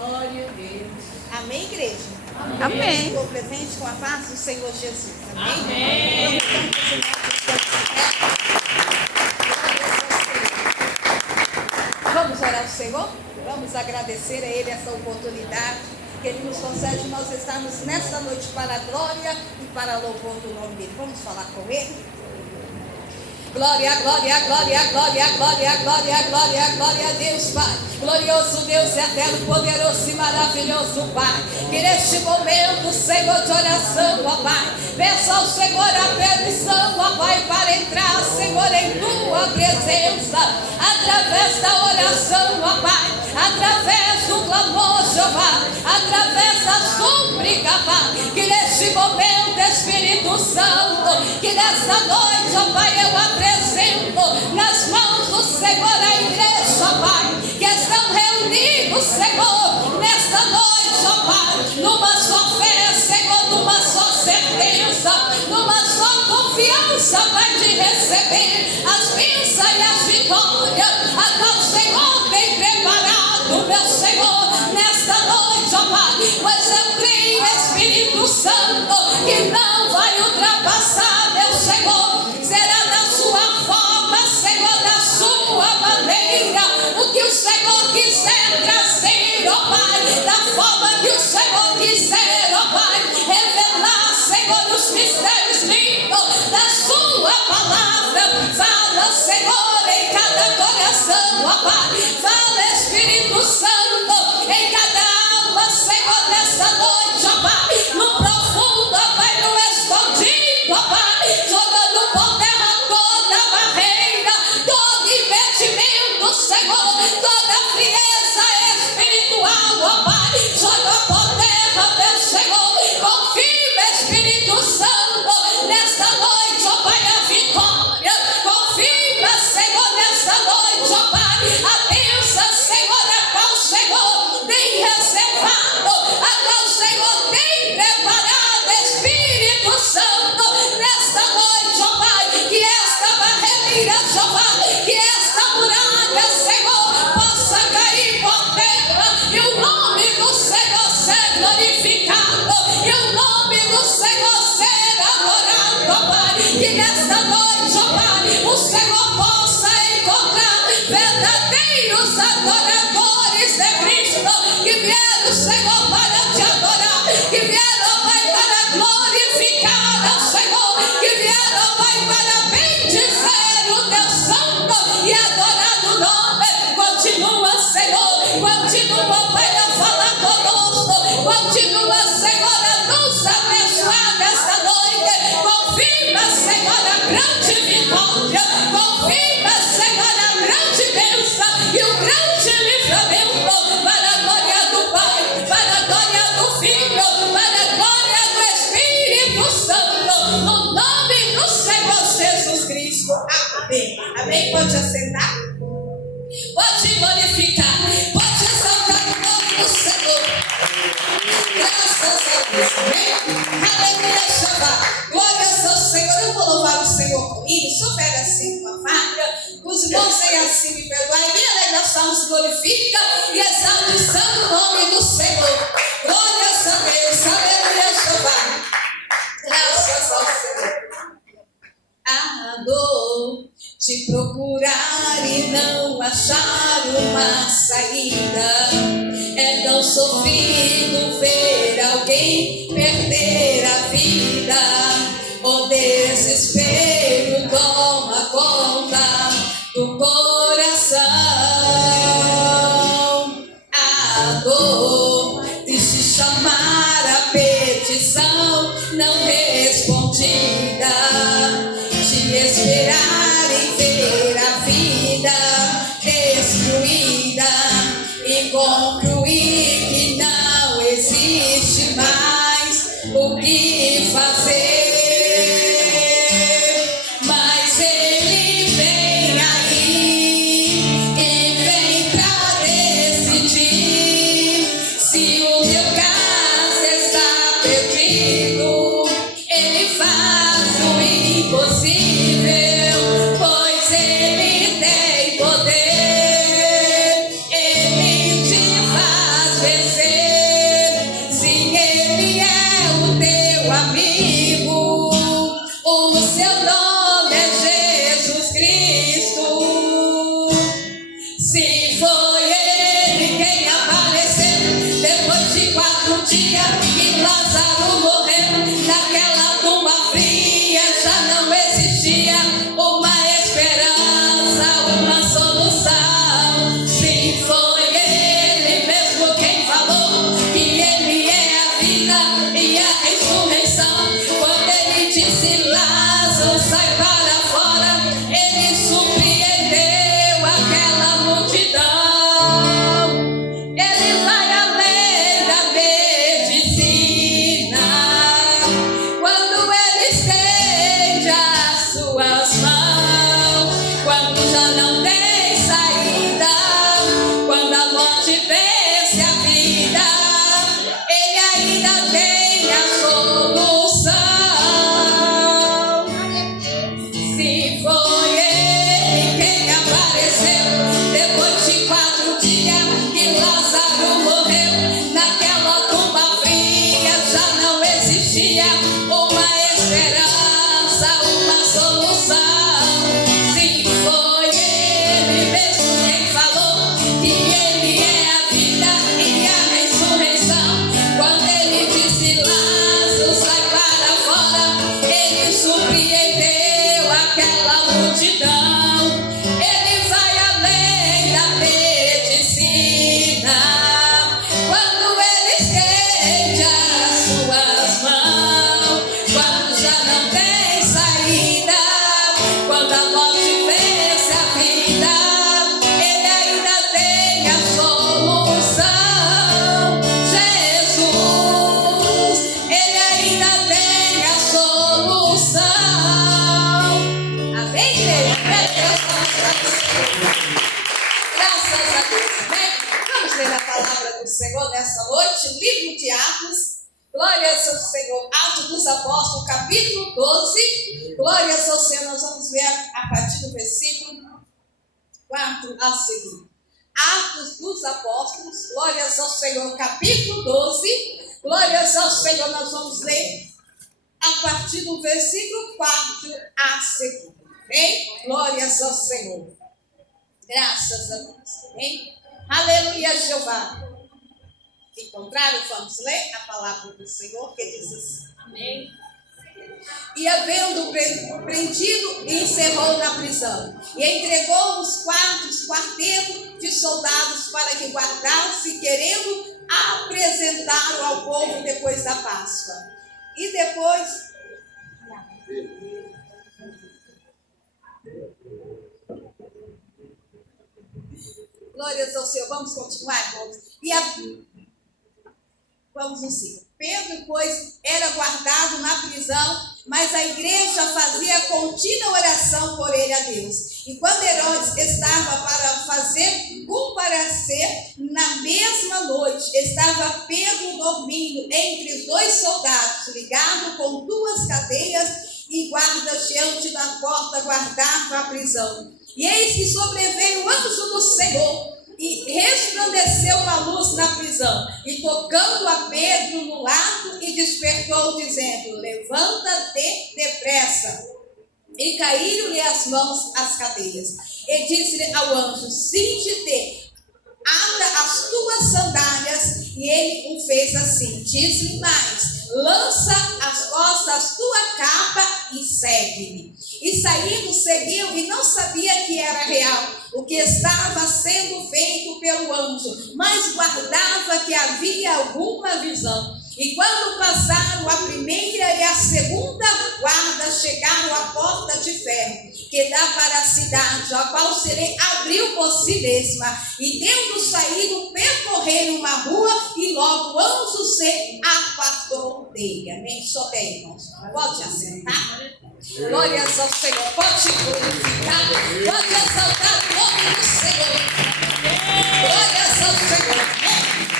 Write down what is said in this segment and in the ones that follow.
Glória a Deus. Amém, igreja? Amém. Estou presente com a paz do Senhor Jesus. Amém? Amém. Vamos orar ao Senhor? Vamos agradecer a Ele essa oportunidade que Ele nos concede, nós estamos nesta noite para a glória e para louvor do nome dEle. Vamos falar com Ele? Glória, glória, glória, glória, glória, glória, glória, glória a Deus, Pai. Glorioso Deus, eterno, poderoso e maravilhoso, Pai. Que neste momento, Senhor, de oração, ó Pai, peça ao Senhor a permissão, ó Pai, para entrar, Senhor, em Tua presença, através da oração, ó Pai, através do clamor, Jeová, através da súplica, Pai. Que neste momento, Espírito Santo, que nesta noite, ó Pai, eu apresento nas mãos do Senhor a igreja, ó Pai, que estão reunidos, Senhor, nesta noite, ó Pai, numa só fé, Senhor, numa só certeza, numa só confiança, Pai, de receber as bênçãos e as vitórias a qual o Senhor tem preparado, meu Senhor, nesta noite, ó Pai, pois eu creio, Espírito Santo, que não vai ultrapassar, meu Senhor, será da sua forma, Senhor, da sua maneira, o que o Senhor quiser trazer, ó Pai, da forma que o Senhor quiser, ó Pai, revelar, Senhor, os mistérios lindos da sua palavra. Fala, Senhor, em cada coração, ó Pai, fala, Espírito Santo, em cada alma, Senhor, nessa noite, ó Pai, no profundo, ó Pai, no escondido, ó Pai, jogando por terra toda barreira, todo impedimento, Senhor, toda frieza espiritual, ó Pai, joga por terra, meu Senhor, confirma, Espírito Santo, nesta noite, ó Pai, a vitória, confirma, Senhor, nesta noite, ó Pai, a bênção, Senhor, a qual o Senhor tem reservado, a qual o Senhor tem preparado, Espírito Santo, nesta noite, ó Pai, que esta barreira, Jeová, que esta muralha, Senhor, possa cair por terra, e o nome do Senhor ser glorificado, e o nome do Senhor ser adorado, ó Pai, que nesta noite, ó Pai, o Senhor possa encontrar verdadeiros adoradores de Cristo, que vieram, Senhor, para te adorar, que vieram, ó Pai, para glorificar ao Senhor, que vieram, ó Pai, para bendizer o teu santo e adorado nome. Continua, Senhor, continua, Pai, a falar conosco, continua, Senhor, a nos abençoar nesta noite. Confirma, Senhor, a grande vitória, confirma, Senhor, a grande bênção e o grande livramento para a glória do Pai, para a glória do Filho, para a glória do Espírito Santo, no nome do Senhor Jesus Cristo. Amém. Amém. Pode assentar? Pode glorificar, pode exaltar o nome do Senhor. Graças a Deus, amém? Aleluia, Shabá. Glórias ao Senhor. Eu vou louvar o Senhor comigo. Se houver assim uma falha, os irmãos aí assim me perdoem. Bem alegre, nós estamos glorifica e exalta o santo nome do Senhor. Glórias a Deus, aleluia, Shabá. Graças ao Senhor. A dor de procurar e não achar uma saída, é tão sofrido ver alguém perder a vida. O desespero toma conta do coração. A dor de se chamar a petição não respondida, de esperar e ver a vida destruída e concluir que não existe mais o que fazer. Mas Ele vem aí e vem pra decidir se o meu caso está perdido. Ele faz o impossível, pois Ele tem poder. Ele te faz Graças a Deus, amém? Vamos ler a palavra do Senhor nessa noite, livro de Atos. Glórias ao Senhor, Atos dos Apóstolos, capítulo 12. Glórias ao Senhor, nós vamos ver a partir do versículo 4 a seguir. Atos dos Apóstolos, glórias ao Senhor, capítulo 12. Glórias ao Senhor, nós vamos ler a partir do versículo 4 a seguir. Amém? Glórias ao Senhor. Graças a Deus. Amém? Aleluia, Jeová. Encontraram? Vamos ler a palavra do Senhor que diz assim. Amém? E havendo prendido, encerrou na prisão e entregou os quartetos de soldados para que guardassem, querendo apresentá-lo ao povo depois da Páscoa. E depois... Glórias ao Senhor. Vamos continuar, irmãos. Vamos no 5. Pedro, pois, era guardado na prisão, mas a igreja fazia contínua oração por ele a Deus. E quando Herodes estava para fazer comparecer, na mesma noite, estava Pedro dormindo entre os dois soldados, ligado com 2 cadeias, e guardas diante da porta guardavam a prisão. E eis que sobreveio o anjo do Senhor, e resplandeceu uma luz na prisão, e tocando a Pedro no lado, e despertou, dizendo: levanta-te depressa. E caíram-lhe as mãos as cadeias. E disse-lhe ao anjo: cinge-te, ata as tuas sandálias. E ele o fez assim. Diz-lhe mais: lança as costas tua capa e segue-me. E saindo, seguiu, e não sabia que era real o que estava sendo feito pelo anjo, mas guardava que havia alguma visão. E quando passaram a primeira e a segunda guarda, chegaram à porta de ferro que dá para a cidade, a qual se lhe abriu por si mesma. E tendo saído, percorreram uma rua, e logo o anjo se apartou dele. Amém? Só bem, irmãos. Pode assentar. Glórias ao Senhor. Pode glorificar. Pode exaltar o nome do Senhor. Glórias ao Senhor.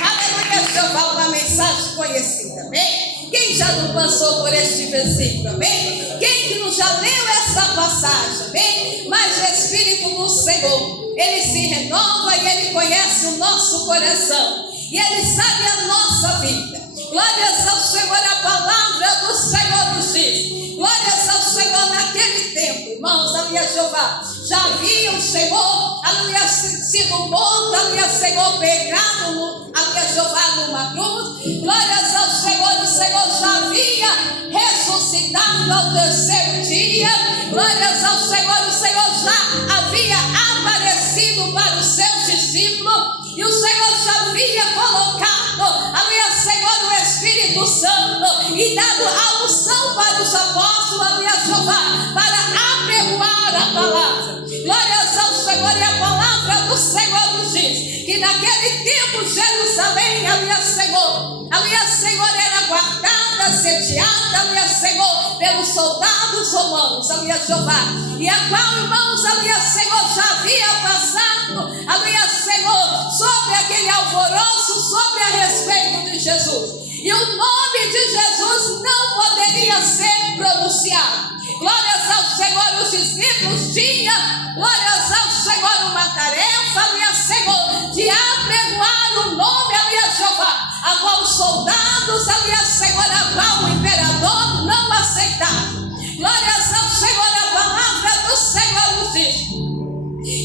Aleluia, Jeová, uma mensagem conhecida. Amém? Quem já não passou por este versículo? Amém? Quem que não já leu essa passagem? Amém? Mas o Espírito do Senhor, ele se renova e ele conhece o nosso coração. E ele sabe a nossa vida. Glórias ao Senhor, a palavra do Senhor nos diz. Glórias ao Senhor naquele tempo, irmãos, aleluia, Jeová. Já havia o Senhor, aleluia, sido morto, aleluia, Senhor, pegado, aleluia, Jeová, numa cruz. Glórias ao Senhor, o Senhor já havia ressuscitado ao terceiro dia. Glórias ao Senhor, o Senhor já havia aparecido para os seus discípulos. E o Senhor já havia colocado, aleluia, Senhor, o Espírito Santo e dado a unção para os apóstolos, aleluia, Jeová, para apregoar a palavra. Glórias ao Senhor, e a palavra do Senhor nos diz que naquele tempo Jerusalém, aleluia, Senhor, era guardada, sediada, aleluia, Senhor, pelos soldados romanos, aleluia, Jeová, e a qual, irmãos, aleluia, Senhor, já havia passado, aleluia, Senhor, sobre aquele alvoroço, sobre a respeito de Jesus. E o nome de Jesus não poderia ser pronunciado. Glórias ao Senhor, os discípulos tinham, glórias ao Senhor, uma tarefa, aleluia, Senhor, de apregoar o nome, aleluia, Jeová, a qual os soldados, aleluia, Senhor, a qual o imperador não aceitava. Glórias ao Senhor, a palavra do Senhor nos diz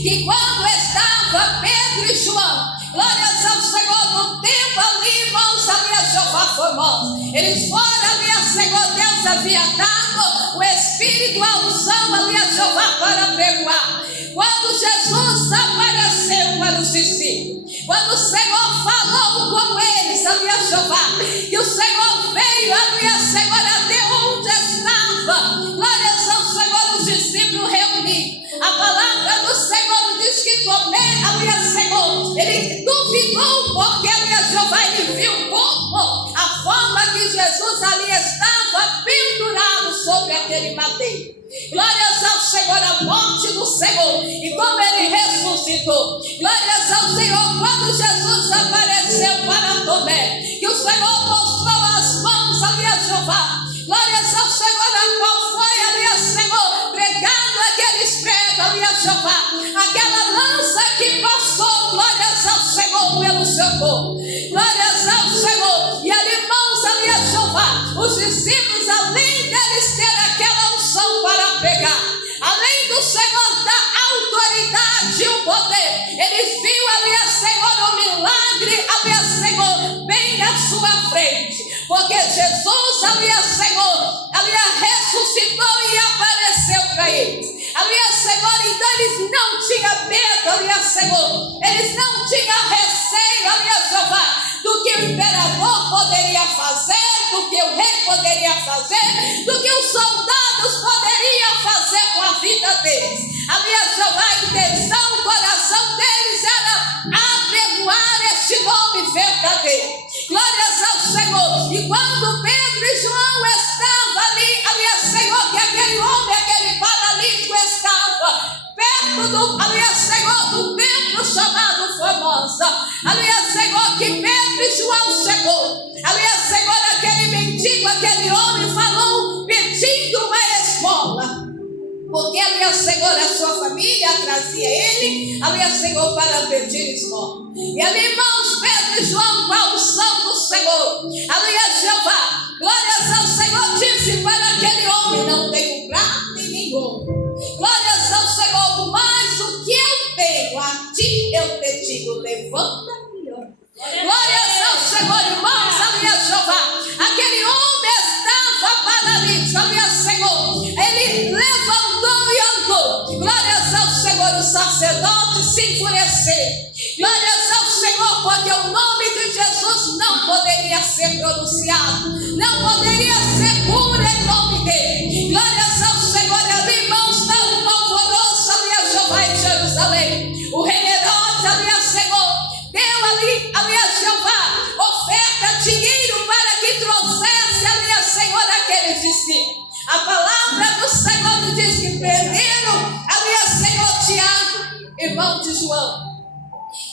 que quando estava Pedro e João, glórias ao Senhor, no tempo ali, irmãos, aleluia, Jeová, formou. Eles foram, aleluia, Senhor, Deus havia dado o Espírito, a unção, aleluia, Jeová, para pregoar. Quando Jesus apareceu para os discípulos, quando o Senhor falou com eles, aleluia, Jeová, e o Senhor veio, aleluia, Senhor, até onde estava, glórias ao Senhor, os discípulos reunidos. A palavra do Senhor diz que Tomé, aleluia, Senhor, ele duvidou, porque, aleluia, Jeová, ele viu como a forma que Jesus ali estava pendurado sobre aquele madeiro. Glórias ao Senhor, a morte do Senhor, e como ele ressuscitou. milagrosa. Aleluia, Senhor, que Pedro e João chegou. Aleluia, Senhor, aquele mendigo, aquele homem falou pedindo uma esmola. Porque, aleluia, Senhor, a sua família trazia ele, aleluia, Senhor, para pedir esmola. E ali, irmãos, Pedro e João, com a unção do Senhor, aleluia, Jeová, glórias ao Senhor, disse para aquele homem: não tenho prata e nem ouro, glórias ao Senhor, mas o que eu tenho a ti eu te digo, levanta e anda. Glórias ao Senhor, irmãos, aleluia, Jeová, aquele homem estava paralítico, aleluia, Senhor, ele levantou e andou. Glórias ao Senhor, o sacerdote se enfureceu. Glórias ao Senhor, porque o nome de Jesus não poderia ser pronunciado, não poderia ser cura em nome dele. Glórias ao Senhor, ali, irmãos, está um alvoroço, aleluia, Jeová, em Jerusalém. O rei Herodes, aleluia, Senhor, deu ali, aleluia, Jeová, oferta, dinheiro para que trouxesse, aleluia, Senhor, aqueles discípulos. A palavra do Senhor nos diz que prenderam, aleluia, Senhor, Tiago, irmão de João.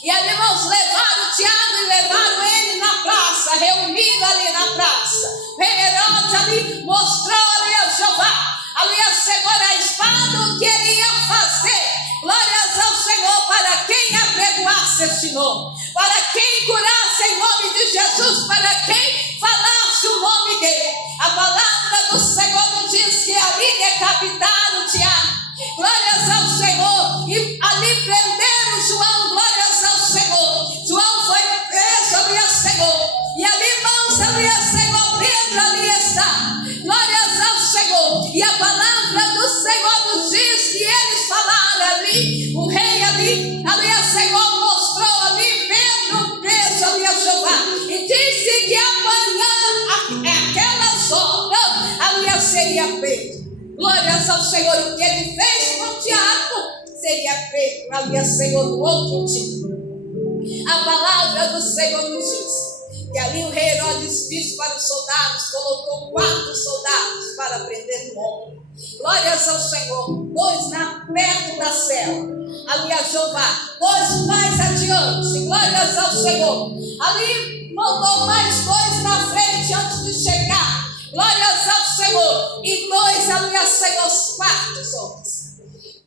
E ali, irmãos, levaram Tiago e levaram ele na praça, reunido ali na praça. O rei Herodes ali mostrou, aleluia, Jeová, aleluia, Senhor, a espada, o que ele ia fazer. Glórias ao Senhor, para quem apregoasse este nome, para quem curasse em nome de Jesus, para quem falasse o nome dele. A palavra do Senhor nos diz que ali decapitaram Tiago. Glórias ao Senhor. E ali prenderam João. Glórias ao Senhor. João foi preso, aleluia, Senhor. E ali, irmãos, aleluia, Senhor, Pedro ali está. Glórias ao Senhor. E a palavra do Senhor nos diz que eles falaram ali, o rei ali, aleluia, Senhor, mostrou ali Pedro preso, aleluia, Jeová. E disse que amanhã, aquelas horas, aleluia, seria Pedro. Glórias ao Senhor. O que ele fez com Tiago seria Pedro, aleluia, Senhor, no outro dia. A palavra do Senhor nos diz que ali o rei Herodes disse para os soldados, colocou 4 soldados para prender o homem. Glórias ao Senhor. 2 perto da cela, aleluia, Jeová. 2 mais adiante, glórias ao Senhor. Ali mandou mais 2 na frente antes de chegar. Glórias ao Senhor. E 2, aleluia, Senhor, 4 homens.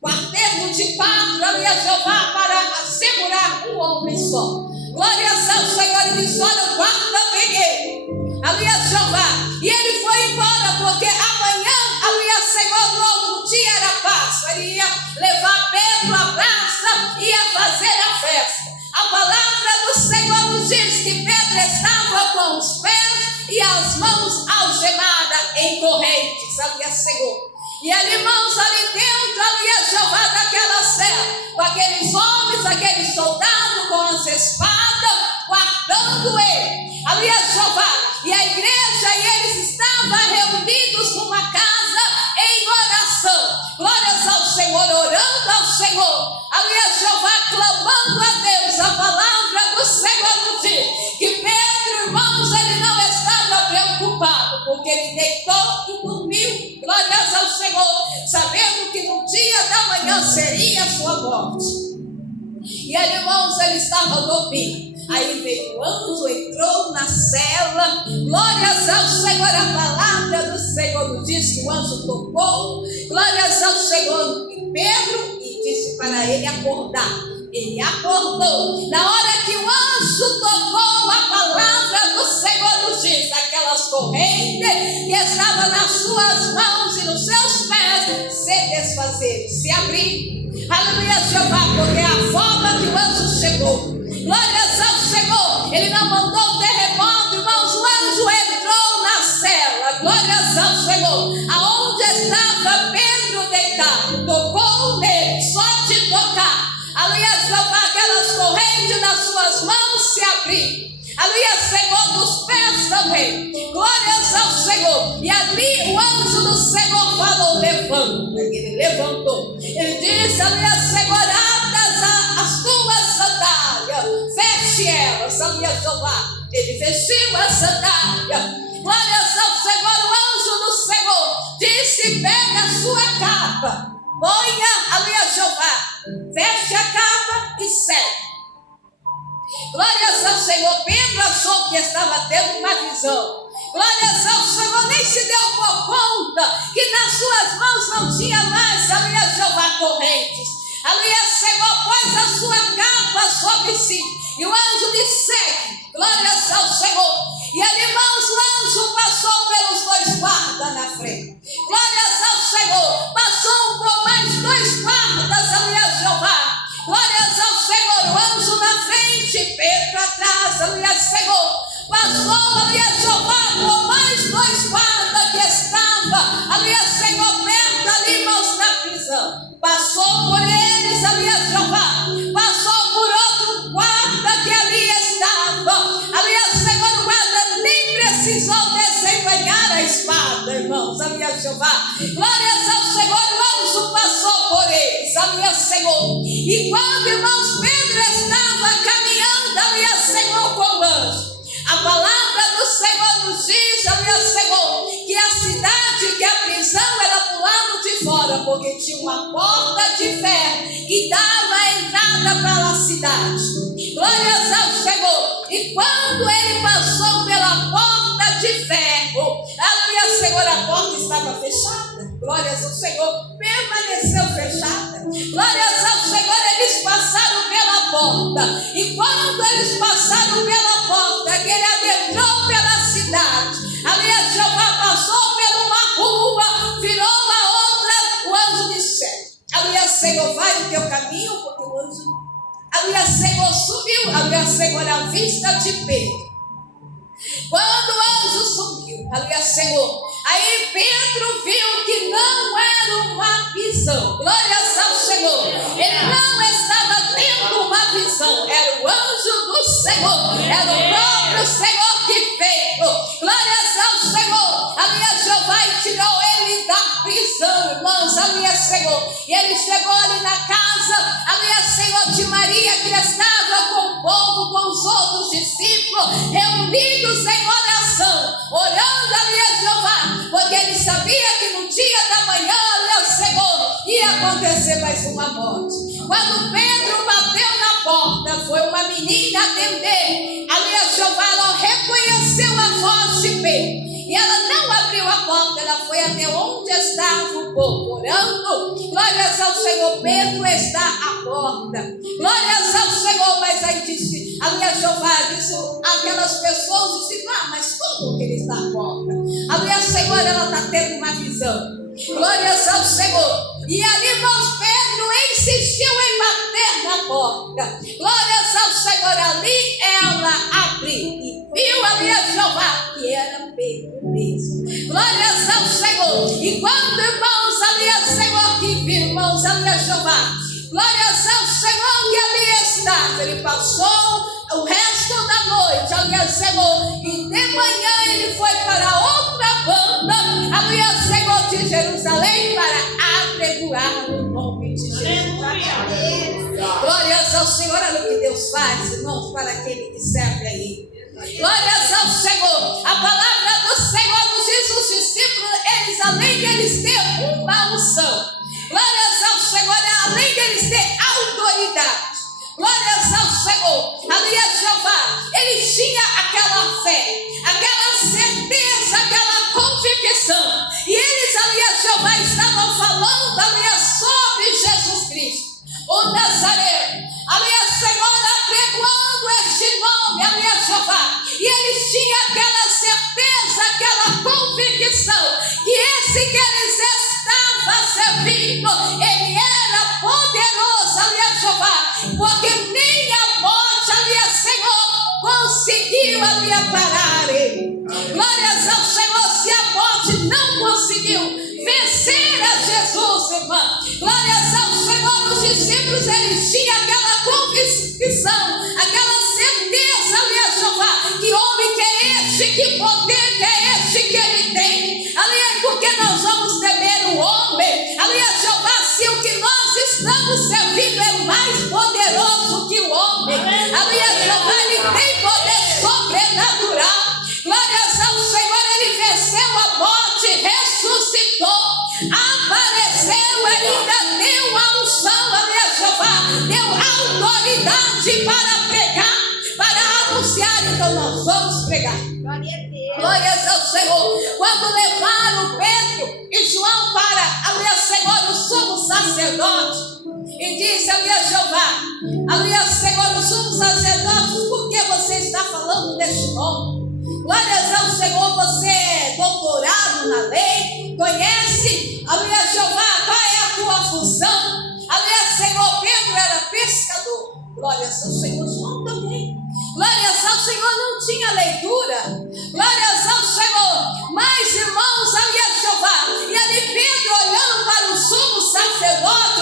Quarteto de 4, aleluia, Jeová, para assegurar um homem só. Glórias ao Senhor. Ele disse: olha, o quarto também ele. Aleluia, Jeová. E ele foi embora, porque amanhã, aleluia, Senhor, no outro dia era Páscoa. Ele ia levar Pedro à praça, ia fazer a festa. A palavra do Senhor nos diz que Pedro estava com os pés e as mãos algemadas em correntes, aleluia, Senhor. E ali, irmãos, ali dentro, aleluia, Jeová, daquela cela, com aqueles homens, aqueles soldados com as espadas, guardando ele, aleluia, Jeová. E a igreja e eles estavam reunidos numa casa em oração. Glórias ao Senhor, orando ao Senhor, aleluia, Jeová, clamando a Deus. A palavra do Senhor nos diz que Pedro, irmãos, ele não estava preocupado, porque ele deitou e dormiu. Glórias ao Senhor, sabendo que no dia da manhã seria a sua morte. E aí, irmãos, ele estava dormindo. Aí veio o anjo, entrou na cela. Glórias ao Senhor. A palavra do Senhor nos diz que o anjo tocou. Glórias ao Senhor em Pedro e disse para ele acordar. Ele acordou. Na hora que o anjo tocou, a palavra do Senhor nos diz: aquelas correntes que estavam nas suas mãos e nos seus pés se desfazeram, se abriram. Aleluia, Jeová, porque a forma que o anjo chegou. Glórias ao Senhor. Ele não mandou terremoto, irmãos. O anjo entrou na cela. Glórias ao Senhor. Aonde estava Pedro deitado, tocou nele, só de tocar. Aleluia, Jeová, aquelas correntes nas suas mãos se abriram. Aleluia, Senhor, dos pés também. Glórias ao Senhor. E ali o anjo do Senhor falou: levanta. Ele levantou. Ele disse: aleluia, Senhor, atas as tuas sandálias, veste elas. Aleluia, Jeová. Ele vestiu a sandália. Glórias ao Senhor. O anjo do Senhor disse: pega a sua capa, ponha, aleluia, Jeová, veste a capa e segue. Senhor, Pedro achou que estava tendo uma visão. Glórias ao Senhor, nem se deu por conta que nas suas mãos não tinha mais, aleluia, Jeová, correntes. Aleluia, Senhor, pôs a sua capa sobre si e o anjo lhe segue. Glórias ao Senhor. E ali, irmãos, o anjo passou pelos dois guardas na frente. Glórias ao Senhor. Passou por mais dois guardas, aleluia, Jeová. Glórias ao Senhor. O anjo na frente, Pedro atrás, aleluia, Senhor. Passou, aleluia, Jeová, por mais dois guardas que estavam, aleluia, Senhor, perto ali, irmãos, na prisão. Passou por eles, aleluia, Jeová. Passou por outro guarda que ali estava. Aleluia, Senhor, o guarda nem precisou desembanhar a espada, irmãos, aleluia, Jeová. Glórias ao Senhor, o anjo passou por eles, aleluia, Senhor. E quando, irmãos, Pedro estava caminhando, aleluia, Senhor, com o anjo, a palavra do Senhor nos diz, aleluia, Senhor, que a cidade, que a prisão era pro lado de fora, porque tinha uma porta de ferro que dava a entrada para a cidade. Glórias ao Senhor. E quando ele passou pela porta de ferro, aleluia, Senhor, a porta estava fechada. Glórias ao Senhor, permaneceu fechada. Glórias ao Senhor, eles passaram pela porta. E quando eles passaram pela porta, que ele adentrou pela cidade, aleluia, Jeová, passou por uma rua, virou a outra, o anjo disse: aleluia, Senhor, vai o teu caminho, porque o anjo, aleluia, Senhor, subiu, aleluia, Senhor, à vista de Pedro. Quando o anjo subiu, aleluia, Senhor, aí Pedro viu que não era uma visão. Glórias ao Senhor. Ele não estava tendo uma visão, era o anjo do Senhor, era o próprio Senhor que veio. Glórias ao Senhor. Aleluia, Jeová, e tirou ele da prisão, irmãos, aleluia, Senhor. E ele chegou ali na casa, aleluia, Senhor, de Maria, que estava com o povo, com os outros discípulos, reunidos em oração, orando, aleluia, Jeová, porque ele sabia que no dia da manhã, aleluia, Senhor, ia acontecer mais uma morte. Quando Pedro bateu na porta, foi uma menina atender, aleluia, Jeová, ela reconheceu a voz de Pedro. E ela não abriu a porta, ela foi até onde estava o povo orando. Glórias ao Senhor, Pedro está à porta. Glórias ao Senhor, mas aí disse, aleluia, Jeová, disse aquelas pessoas, disse, mas como que ele está à porta? Aleluia, Senhor, ela está tendo uma visão. Glórias ao Senhor. E ali, irmãos, Pedro insistiu em bater na porta. Glórias ao Senhor, ali ela abriu e viu ali a Jeová, que era Pedro mesmo. Glórias ao Senhor. E quando, irmãos, ali a Senhor que viu, irmãos, ali a Jeová, glórias ao Senhor que ali estava, ele passou o resto da noite, aleluia, Senhor, e de manhã ele foi para outra banda, aleluia, Senhor, de Jerusalém, para apregoar o nome de Jesus. Glórias ao Senhor, olha o que Deus faz, irmãos, para aquele que serve aí. Glórias ao Senhor. A palavra do Senhor nos diz, os discípulos, eles, além de eles ter uma unção, glórias ao Senhor, além de eles ter autoridade, glórias ao Senhor, aleluia, Jeová, eles tinham aquela fé, aquela certeza, aquela convicção, e eles, aleluia, Jeová, estavam falando, aleluia, sobre Jesus Cristo, o Nazareno, aleluia, Senhor, apregoando este nome, aleluia, Jeová, e eles tinham aquela certeza, aquela convicção, que esse que eles estavam servindo, ele era poderoso, aleluia, Jeová, porque nem a morte, aleluia, Senhor, conseguiu, aleluia, parar ele. Glórias ao Senhor, se a morte não conseguiu vencer a Jesus, irmã, glórias ao Senhor, os discípulos, eles tinham aquela convicção, aquela certeza, aleluia, Jeová, que homem que é este, que poder que é este que ele tem, aleluia, porque nós vamos temer o homem, aleluia, Jeová, se o que nós estamos servindo é mais poderoso que o homem, aleluia, Jeová, ele tem poder sobrenatural. Glórias ao Senhor, ele venceu a morte, ressuscitou, apareceu, ele ainda deu a unção, aleluia, Jeová, deu autoridade para pregar, para anunciar, então nós vamos pregar. Glórias ao Senhor. Quando levaram Pedro e João para, aleluia, Senhor, o sumo sacerdote, e disse, aleluia, Jeová, aleluia, Senhor, o sumo sacerdote, por que você está falando deste nome? Glórias ao Senhor, você é doutorado na lei, conhece, aleluia, Jeová, qual é a tua função? Aleluia, Senhor, Pedro era pescador. Glórias ao Senhor, João também. Glórias ao Senhor, não tinha leitura. Glórias ao Senhor. Mas, irmãos, aleluia, Jeová. E ali Pedro olhando para o sumo sacerdote,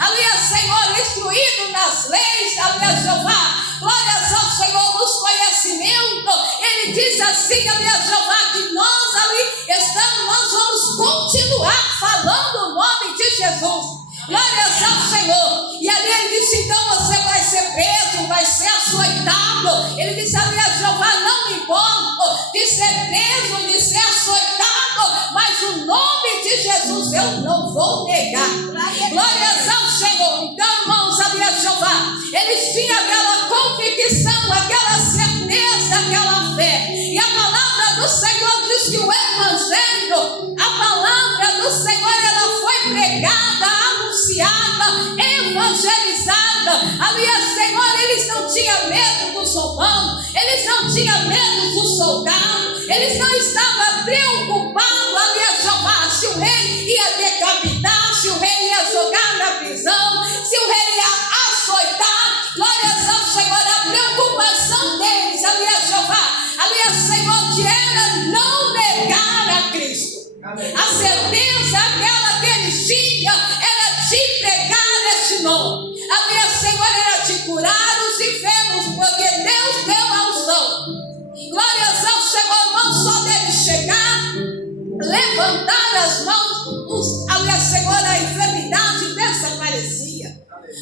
aleluia, Senhor, instruído nas leis, aleluia, Jeová. Glórias ao Senhor, nos conhecimento. Ele diz assim, aleluia, Jeová, que nós ali estamos, nós vamos continuar falando o nome de Jesus. Glórias ao Senhor. E ali ele disse, então você vai ser preso, vai ser açoitado. Ele disse, aleluia, Jeová, não me importo de ser preso, de ser açoitado, mas o nome de Jesus eu não vou negar. Glórias ao Senhor. Então, irmãos, aleluia, Jeová, eles tinham aquela convicção, aquela certeza, aquela fé. E a palavra do Senhor diz que o Evangelho, a palavra do Senhor, ela foi pregada, anunciada, evangelizada. Aleluia, Senhor, eles não tinham medo dos romanos, eles não tinham medo dos soldados, eles não estavam preocupados, aleluia, Jeová, se o rei ia decapitar, se o rei ia jogar na prisão, se o rei ia açoitar. Glórias ao Senhor, a preocupação deles, aleluia, Jeová, aleluia, Senhor, que era não negar a Cristo. Amém. A certeza aquela que eles tinham era de pregar este nome. Aleluia, Senhor, era de curar os enfermos, porque Deus deu a unção. Glórias ao Senhor, não só dele chegar, levantar as mãos, aleluia, Senhor, a enfermidade desaparecia.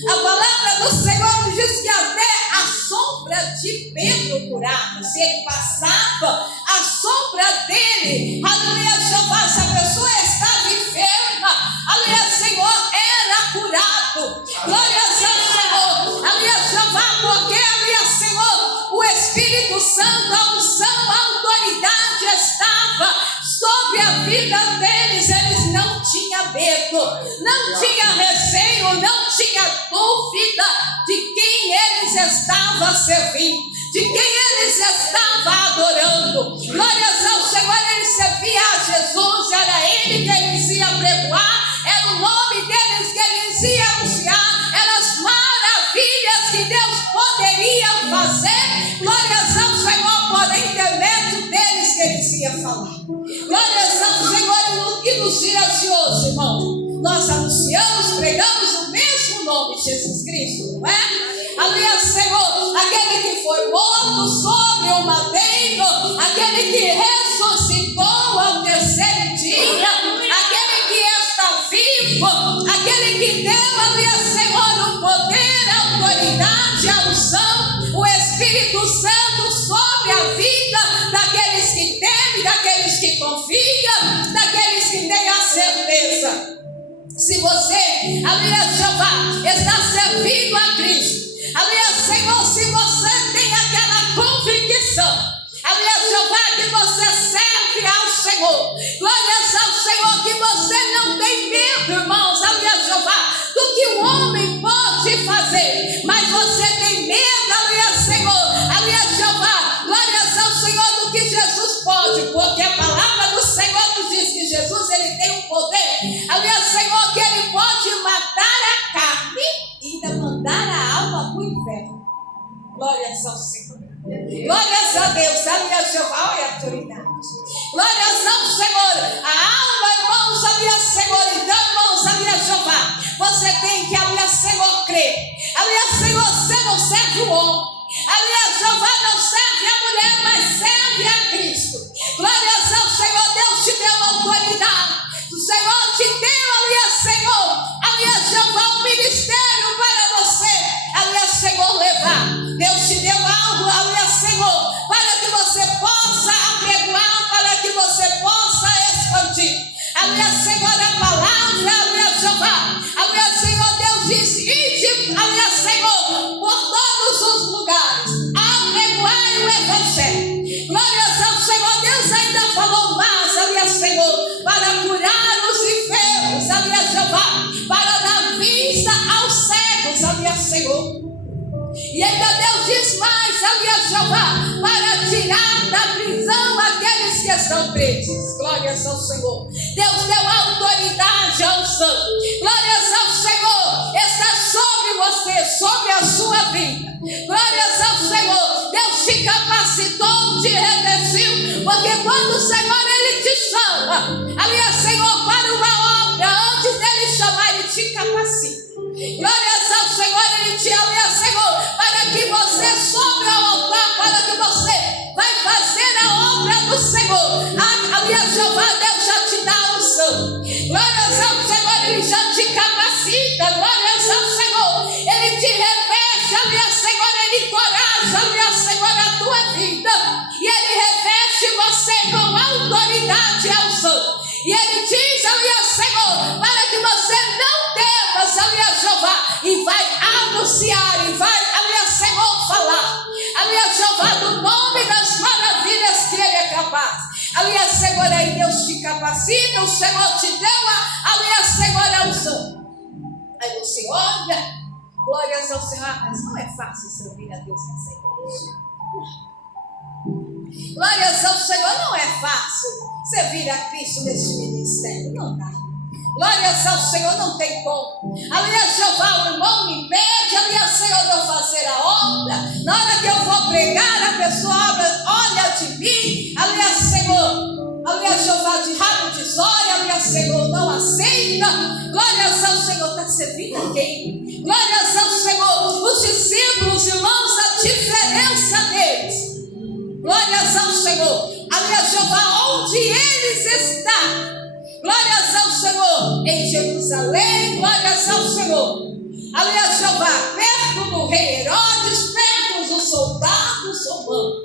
A palavra do Senhor diz que até a sombra de Pedro curava. Se ele passava, a sombra dele, aleluia, Jeová, se a pessoa estava enferma, aleluia, Senhor, era curado. Glórias ao Senhor, aleluia, Jeová, porque, aleluia, Senhor, o Espírito Santo, a unção, a autoridade estava sobre a vida deles. Eles não tinham medo, não tinham receio, não tinham dúvida de quem eles estavam servindo, de quem eles estavam adorando. Glórias ao Senhor, eles serviam a Jesus, era ele que eles iam pregoar, era o nome deles que eles iam anunciar, eram as maravilhas que Deus poderia fazer. Glórias ao Senhor, por intermédio deles que eles iam falar. Glórias ao Senhor, e nos dias de hoje, irmão, nós anunciamos, pregamos o mesmo nome, Jesus Cristo, não é? Aleluia, Senhor, aquele que foi morto sobre o madeiro, aquele que ressuscitou ao terceiro dia, aquele que está vivo, aquele que deu, aleluia, Senhor, o poder, a autoridade, a unção, o Espírito Santo sobre a vida daqueles que temem, daqueles que confiam, daqueles que têm a certeza. Se você, aleluia, Jeová, está servindo a Cristo, aleluia, Senhor, se você tem aquela convicção, aleluia, Jeová, que você serve ao Senhor, glórias ao Senhor, que você não tem medo, irmãos, aleluia, Jeová, do que o homem pode fazer, mas você tem medo, aleluia, Senhor, aleluia, Jeová, glórias ao Senhor, do que Jesus pode, porque a palavra do Senhor nos diz que Jesus, ele tem um poder, aleluia, Senhor, que ele pode matar a carne e ainda mandar a alma para o inferno. Glórias ao Senhor. Glórias a Deus, aleluia, Jeová, olha a autoridade. Glórias ao Senhor. A alma, irmãos, aleluia, Senhor. Então, irmãos, aleluia, Jeová, você tem que, aleluia, Senhor, crer. Aleluia, Senhor, você não serve o homem. Aleluia, Jeová não serve a mulher, mas serve a Cristo. Glórias ao Senhor, Deus te deu autoridade. O Senhor te deu, aleluia, Senhor, aleluia, Jeová, um ministério para você, aleluia, Senhor, levar. Deus te deu algo, aleluia, Senhor, para que você possa apregoar, para que você possa expandir. Aleluia, Senhor, a palavra, aleluia, Jeová, aleluia, Senhor, Deus disse, ide, aleluia, Senhor, por todos os lugares. Senhor. E ainda Deus diz mais, aleluia, Jeová, para tirar da prisão aqueles que estão presos. Glórias ao Senhor. Deus deu autoridade ao unção. Glórias ao Senhor. Está sobre você, sobre a sua vida. Glórias ao Senhor. Deus te capacitou, te revestiu, porque quando o Senhor Ele te chama, aleluia, Senhor, para uma obra, antes dele chamar, Ele te capacita. Glórias ao Senhor, Ele te aleluia, Senhor, para que você sobre o altar, para que você vai fazer a obra do Senhor. Aleluia, Jeová, Deus já te dá a unção. Glórias ao Senhor, Ele já te capacita. Glórias ao Senhor, Ele te reveste, aleluia, Senhor, Ele encoraja, aleluia, Senhor, a tua vida. E Ele reveste você com autoridade e unção. E Ele diz, aleluia, Senhor, para que você não temas, aleluia, Jeová, e vai anunciar, e vai, aleluia, Senhor, falar, aleluia, Jeová, do nome das maravilhas que Ele é capaz. Aleluia, Senhor, aí Deus te capacita, o Senhor te deu aleluia, Senhor, a unção. Aí você olha, glórias ao Senhor, mas não é fácil servir a Deus nessa igreja. Glórias ao Senhor, não é fácil servir a Cristo nesse ministério, não dá. Glórias ao Senhor, não tem como. Aleluia, Jeová, o irmão me pede, aleluia, Senhor, de eu fazer a obra. Na hora que eu vou pregar, a pessoa olha de mim, aleluia, Senhor, aleluia, Jeová, de rabo de zóia, aleluia, Senhor, não aceita. Glórias ao Senhor, está servindo a quem? Glórias ao Senhor, os discípulos, irmãos, a diferença deles. Glórias ao Senhor, aleluia, Jeová, onde eles estão. Glórias ao Senhor, em Jerusalém, glórias ao Senhor. Aleluia, Jeová, perto do rei Herodes, perto dos soldados romanos.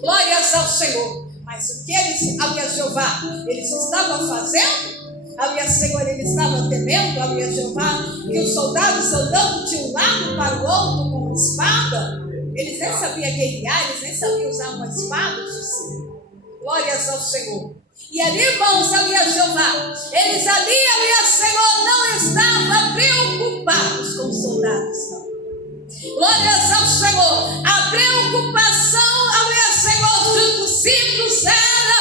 Glórias ao Senhor. Mas o que eles, aleluia, Jeová, eles estavam fazendo? Aleluia, Senhor, eles estavam temendo, aleluia, Jeová, que os soldados andando de um lado para o outro com espada. Eles nem sabiam guerrear, eles nem sabiam usar uma espada, Jesus. Glórias ao Senhor. E ali, irmãos, aleluia, Jeová, eles ali, aleluia, Senhor, não estavam preocupados com os soldados, não. Glórias ao Senhor. A preocupação, aleluia, Senhor, dos discípulos era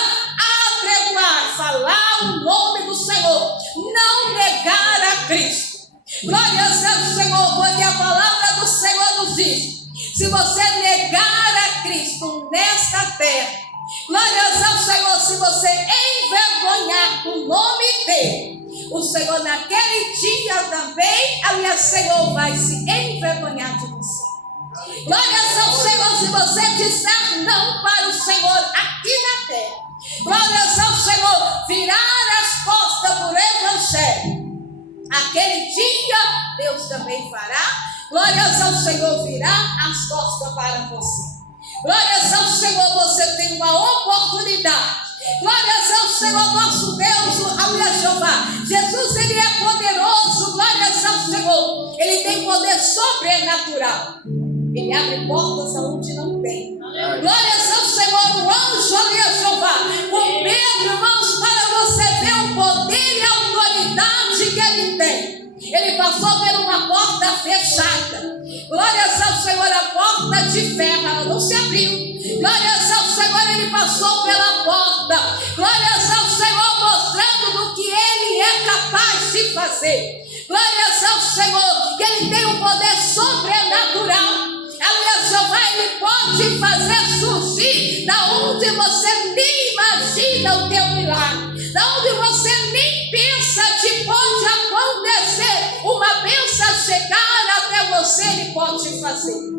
apregoar, falar o nome do Senhor, não negar a Cristo. Glórias ao Senhor, porque a palavra do Senhor nos diz: se você negar a Cristo nesta terra, glórias ao Senhor, se você envergonhar o nome dele, o Senhor naquele dia também, aleluia, Senhor, vai se envergonhar de você. Glórias ao Senhor, se você disser não para o Senhor aqui na terra, glórias ao Senhor, virar as costas por evangelho, aquele dia Deus também fará. Glórias ao Senhor, virá as costas para você. Glórias ao Senhor, você tem uma oportunidade. Glórias ao Senhor, nosso Deus, aleluia, Jeová. Jesus, Ele é poderoso, glórias ao Senhor. Ele tem poder sobrenatural. Ele abre portas aonde não tem. Glórias ao Senhor, o anjo, aleluia, Jeová. Com medo, irmãos, para você ver o poder e a autoridade que Ele tem. Ele passou por uma porta fechada. Glórias ao Senhor, a porta de ferro, ela não se abriu. Glórias ao Senhor, Ele passou pela porta. Glórias ao Senhor, mostrando do que Ele é capaz de fazer. Glórias ao Senhor, que Ele tem um poder sobrenatural. Aleluia, Jeová, Ele pode fazer surgir da onde você nem imagina o teu milagre, da onde você nem pensa que pode acontecer, uma bênção chegar até você, Ele pode fazer.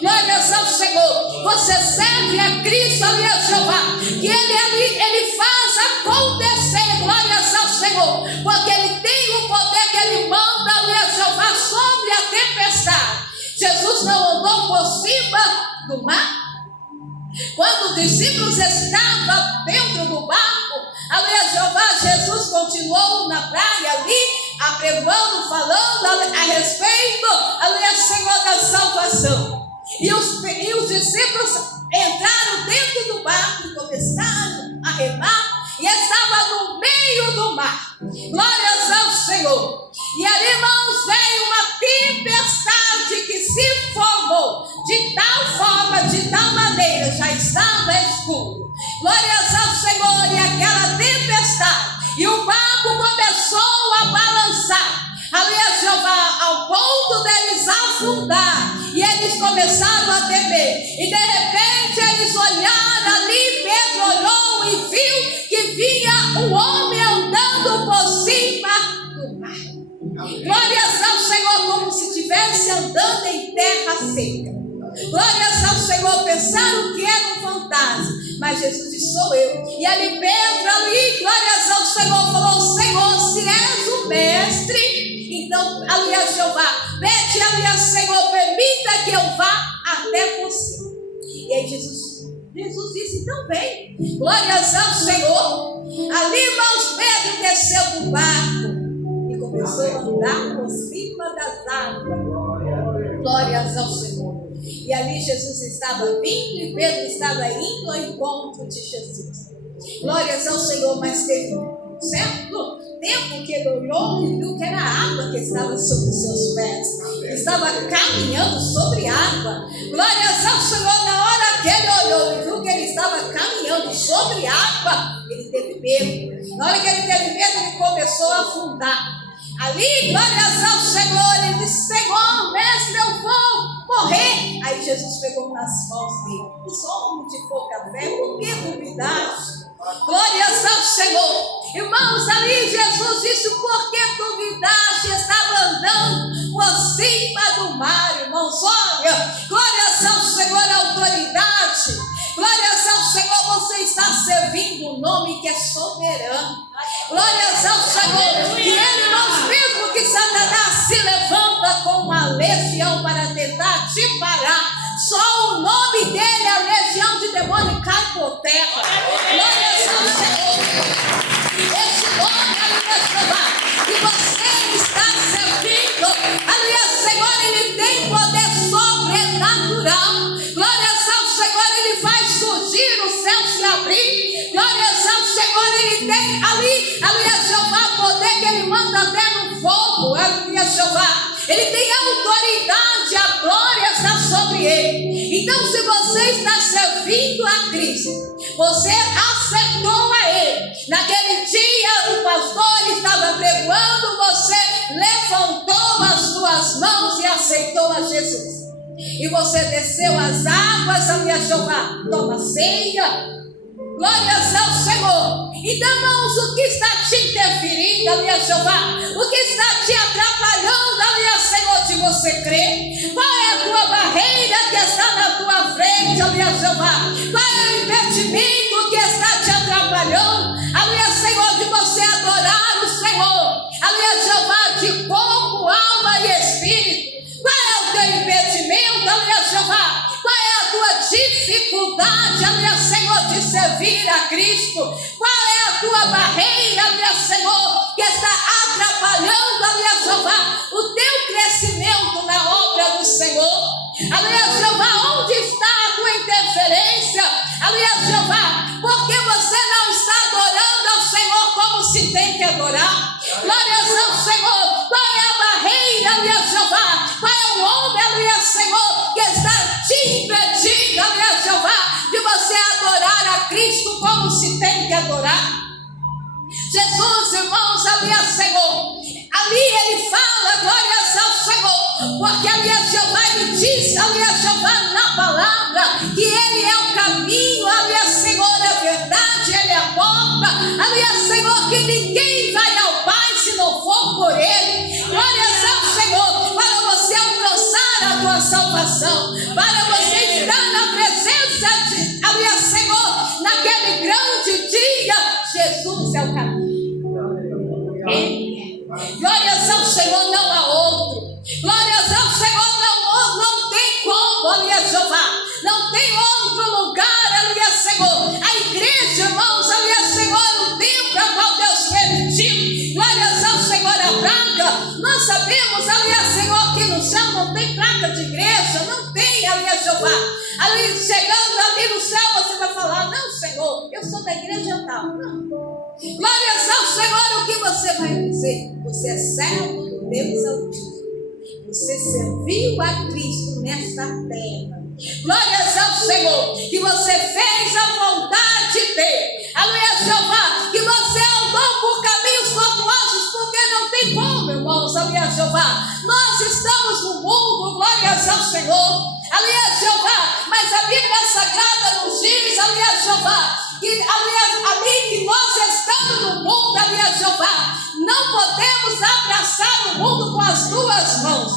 Glórias ao Senhor, você serve a Cristo, aleluia, Jeová, que Ele faz acontecer, glórias ao Senhor, porque Ele tem o poder que Ele manda, aleluia, Jeová, sobre a tempestade. Jesus não andou por cima do mar. Quando os discípulos estavam dentro do barco, aleluia, Jeová, Jesus continuou na praia ali, apregoando, falando a respeito, aleluia, Senhor, da salvação. E os discípulos entraram dentro do barco e começaram a remar, e estava no meio do mar. Glórias ao Senhor. E ali, irmãos, veio uma tempestade. estava escuro. Glórias ao Senhor, e aquela tempestade, e o barco começou a balançar. Aleluia, Jeová, ao ponto deles afundar. E eles começaram a temer. E de repente eles olharam ali, Pedro olhou e viu que vinha um homem andando por cima do mar. Glórias ao Senhor, como se estivesse andando em terra seca. Glórias ao Senhor, pensaram que era um fantasma, mas Jesus disse: sou eu. E ali Pedro, ali, glórias ao Senhor, falou: Senhor, se és o mestre, então, ali a Jeová, pede ali a Senhor, permita que eu vá até você. E aí Jesus disse: então vem. Glórias ao Senhor. Ali, irmãos, Pedro desceu do barco e começou a andar por cima das águas. Glórias ao Senhor. E ali Jesus estava vindo e Pedro estava indo ao encontro de Jesus. Glórias ao Senhor, mas teve um certo tempo que ele olhou e viu que era a água que estava sobre os seus pés. Estava caminhando sobre água. Glórias ao Senhor, na hora que ele olhou e viu que ele estava caminhando sobre água, ele teve medo. Na hora que ele teve medo, ele começou a afundar. Ali, glórias ao Senhor, ele disse: Senhor, mestre, eu vou morrer. Aí Jesus pegou nas mãos dele: os homens de pouca fé, por que duvidaste? Glórias ao Senhor. Irmãos, ali Jesus disse: por que duvidaste? Estava andando por cima do mar, irmãos. Olha, glórias ao Senhor, autoridade. Glórias ao Senhor, você está servindo um nome que é soberano. Glórias ao Senhor. E ele, irmãos, mesmo que Satanás se levanta com uma legião para tentar te parar, só o nome dele, a legião de demônio, cai por terra. Glórias ao Senhor. Esse nome, aleluia, Jeová, que você está servindo, aleluia, Senhor, ele tem poder sobrenatural. Glórias ao Senhor, ele faz surgir o céu se abrir. Glórias ao Senhor, ele tem ali, aleluia, Jeová, poder que ele manda até no fogo. Aleluia, Jeová. Ele tem autoridade, a glória está sobre ele. Então, se você está servindo a Cristo, você aceitou a ele. Naquele dia o pastor estava pregando, você levantou as suas mãos e aceitou a Jesus. E você desceu as águas, aleluia, Jeová, toma ceia. Glórias ao Senhor. Então, irmãos, o que está te interferindo, aleluia, Jeová? O que está te atrapalhando, aleluia, Senhor, de você crer? Qual é a tua barreira que está na tua frente, aleluia, Jeová? Qual é o impedimento que está te atrapalhando, aleluia, Senhor, de você adorar o Senhor, aleluia, Jeová, de corpo, alma e espírito? Qual é o teu impedimento, aleluia, Jeová? Qual é a tua dificuldade, aleluia, Senhor, de servir a Cristo? Qual é a tua barreira, aleluia, Senhor, que está atrapalhando, aleluia, Jeová, o teu crescimento na obra do Senhor? Aleluia, Jeová, onde está a tua interferência? Aleluia, Jeová, porque você não está adorando ao Senhor como se tem que adorar? Glórias ao Senhor. Qual é a barreira, aleluia, Jeová? Qual é o homem, aleluia, Senhor, que está te impedindo, aleluia, Jeová, de você adorar a Cristo como se tem que adorar? Jesus, irmãos, aleluia, Senhor, ali ele fala, glórias ao Senhor, porque aleluia, Jeová, ele diz, aleluia, Jeová, na palavra, que ele é o caminho, aleluia, Senhor, a verdade, ele é a porta, aleluia, Senhor, que ninguém vai ao Pai se não for por ele. Glórias ao Senhor, para você alcançar a tua salvação, para você estar na presença de, aleluia, Senhor, naquele grande dia, Jesus é o caminho. Glórias ao Senhor, não há outro. Glórias ao Senhor, não tem como, aleluia, Jeová. Não tem outro lugar, aleluia, Senhor. A igreja, irmãos, aleluia, Senhor, o templo a qual Deus permitiu. Glórias ao Senhor, a placa. Nós sabemos, aleluia, Senhor, que no céu não tem placa de igreja. Não tem, aleluia, Jeová. Ali, chegando ali no céu, você vai falar: não, Senhor, eu sou da igreja tal. Não. Glórias ao Senhor, o que você vai dizer? Você é servo do Deus Altíssimo. Você serviu a Cristo nesta terra. Glórias ao Senhor, que você fez a vontade dele. Aleluia, Jeová, que você andou por caminhos tortuosos, porque não tem como, irmãos. Aleluia, Jeová. Nós estamos no mundo, glórias ao Senhor. Aleluia, Jeová. Mas a Bíblia Sagrada nos diz, aleluia, Jeová, que ali que nós estamos no mundo, aleluia, Jeová, não podemos abraçar o mundo com as duas mãos.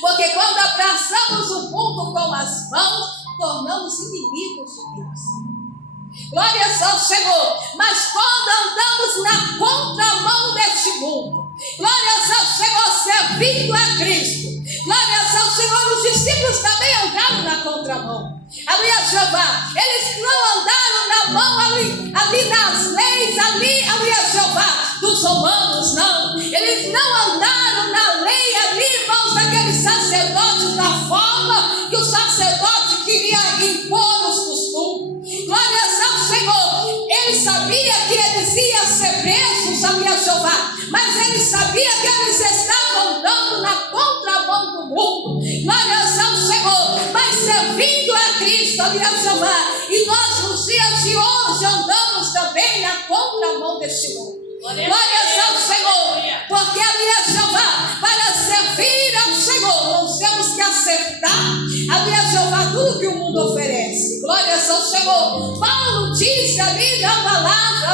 Porque quando abraçamos o mundo com as mãos, tornamos inimigos de Deus. Glórias ao Senhor. Mas quando andamos na contramão deste mundo, glórias ao Senhor, servindo a Cristo, glórias ao Senhor, os discípulos também andaram na contramão. Aleluia, Jeová. Eles não andaram na mão ali nas leis, aleluia, Jeová, dos romanos, não. Eles não andaram na lei ali, irmãos, daqueles sacerdotes, da forma que o sacerdote queria impor os costumes. Glórias ao Senhor. Ele sabia que eles iam ser presos, aleluia, Jeová, mas ele sabia que eles estavam andando na contramão do mundo. Glórias ao Senhor, mas servindo a Cristo, aleluia, Jeová. E nós nos dias de hoje andamos também na contramão deste mundo. Glórias ao Senhor, porque aleluia, Jeová, para servir ao Senhor nós temos que acertar, aleluia, Jeová, tudo que o mundo oferece. Glórias ao Senhor. Paulo disse ali na palavra,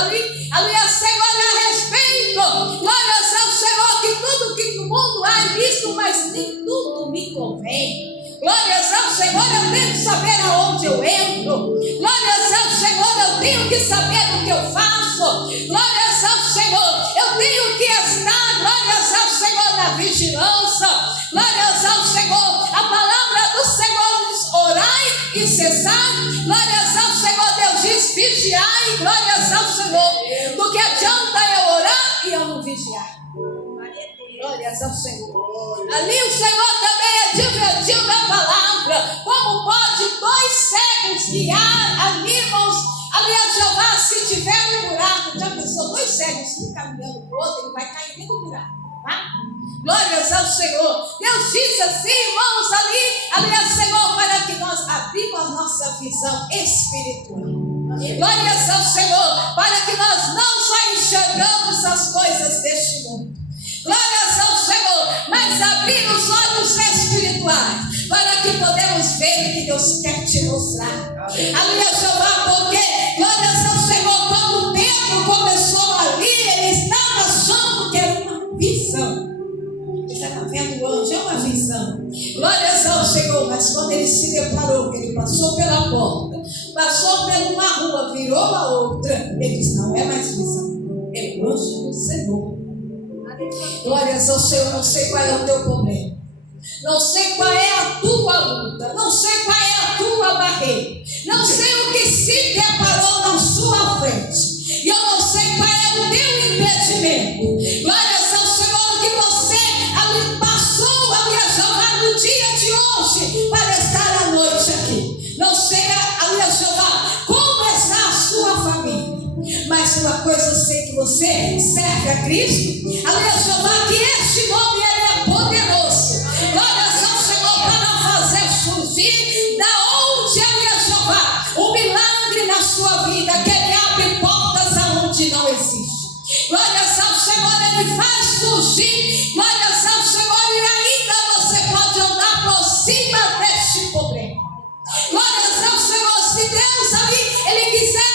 aleluia, Senhor, a respeito, glórias ao Senhor, que tudo que no mundo há é visto, mas nem tudo me convém. Glórias ao Senhor, eu tenho que saber aonde eu entro. Glórias ao Senhor, eu tenho que saber o que eu faço. Glórias ao Senhor, eu tenho que estar, glórias ao Senhor, na vigilância. Glórias ao Senhor, a palavra do Senhor diz: orai e cessar. Glórias ao Senhor, Deus diz: vigiai. Glórias ao Senhor, do que adianta eu orar e eu não vigiar. Glórias ao Senhor. Ali o Senhor também advertiu na palavra: como pode dois cegos guiar ali, irmãos, ali a Jeová, se tiver um buraco? Já pensou, dois cegos, um caminhando para o outro, ele vai cair dentro do buraco, tá? Glórias ao Senhor. Deus diz assim, irmãos, ali a Senhor, para que nós abrimos a nossa visão espiritual. Glórias ao Senhor, para que nós não só enxergamos as coisas deste mundo. Glórias ao Senhor, mas abrir os olhos espirituais, para que podemos ver o que Deus quer te mostrar. Aleluia, Jeová, porque, glórias ao Senhor, quando Pedro começou ali, ele estava achando que era uma visão. Ele estava vendo o anjo, é uma visão. Glórias ao Senhor, mas quando ele se deparou, que ele passou pela porta, passou por uma rua, virou a outra, ele disse: não é mais visão, é o anjo do Senhor. Glórias ao Senhor. Não sei qual é o teu problema, não sei qual é a tua luta, não sei qual é a tua barreira, não sei o que se deparou na sua frente, e eu não sei qual é o teu impedimento. Glórias ao Senhor, o que você ali passou a viajar no dia de hoje para estar à noite aqui. Não sei, ali a Jeová, como está a sua família, mas uma coisa eu sei, que você serve a Cristo. Aleluia, Jeová, que este nome ele é poderoso. Glórias ao Senhor, para fazer surgir da onde, aleluia, Jeová, o milagre na sua vida, que ele abre portas aonde não existe. Glórias ao Senhor, ele faz surgir. Glórias ao Senhor, e ainda você pode andar por cima deste problema. Glórias ao Senhor, se Deus ali, ele quiser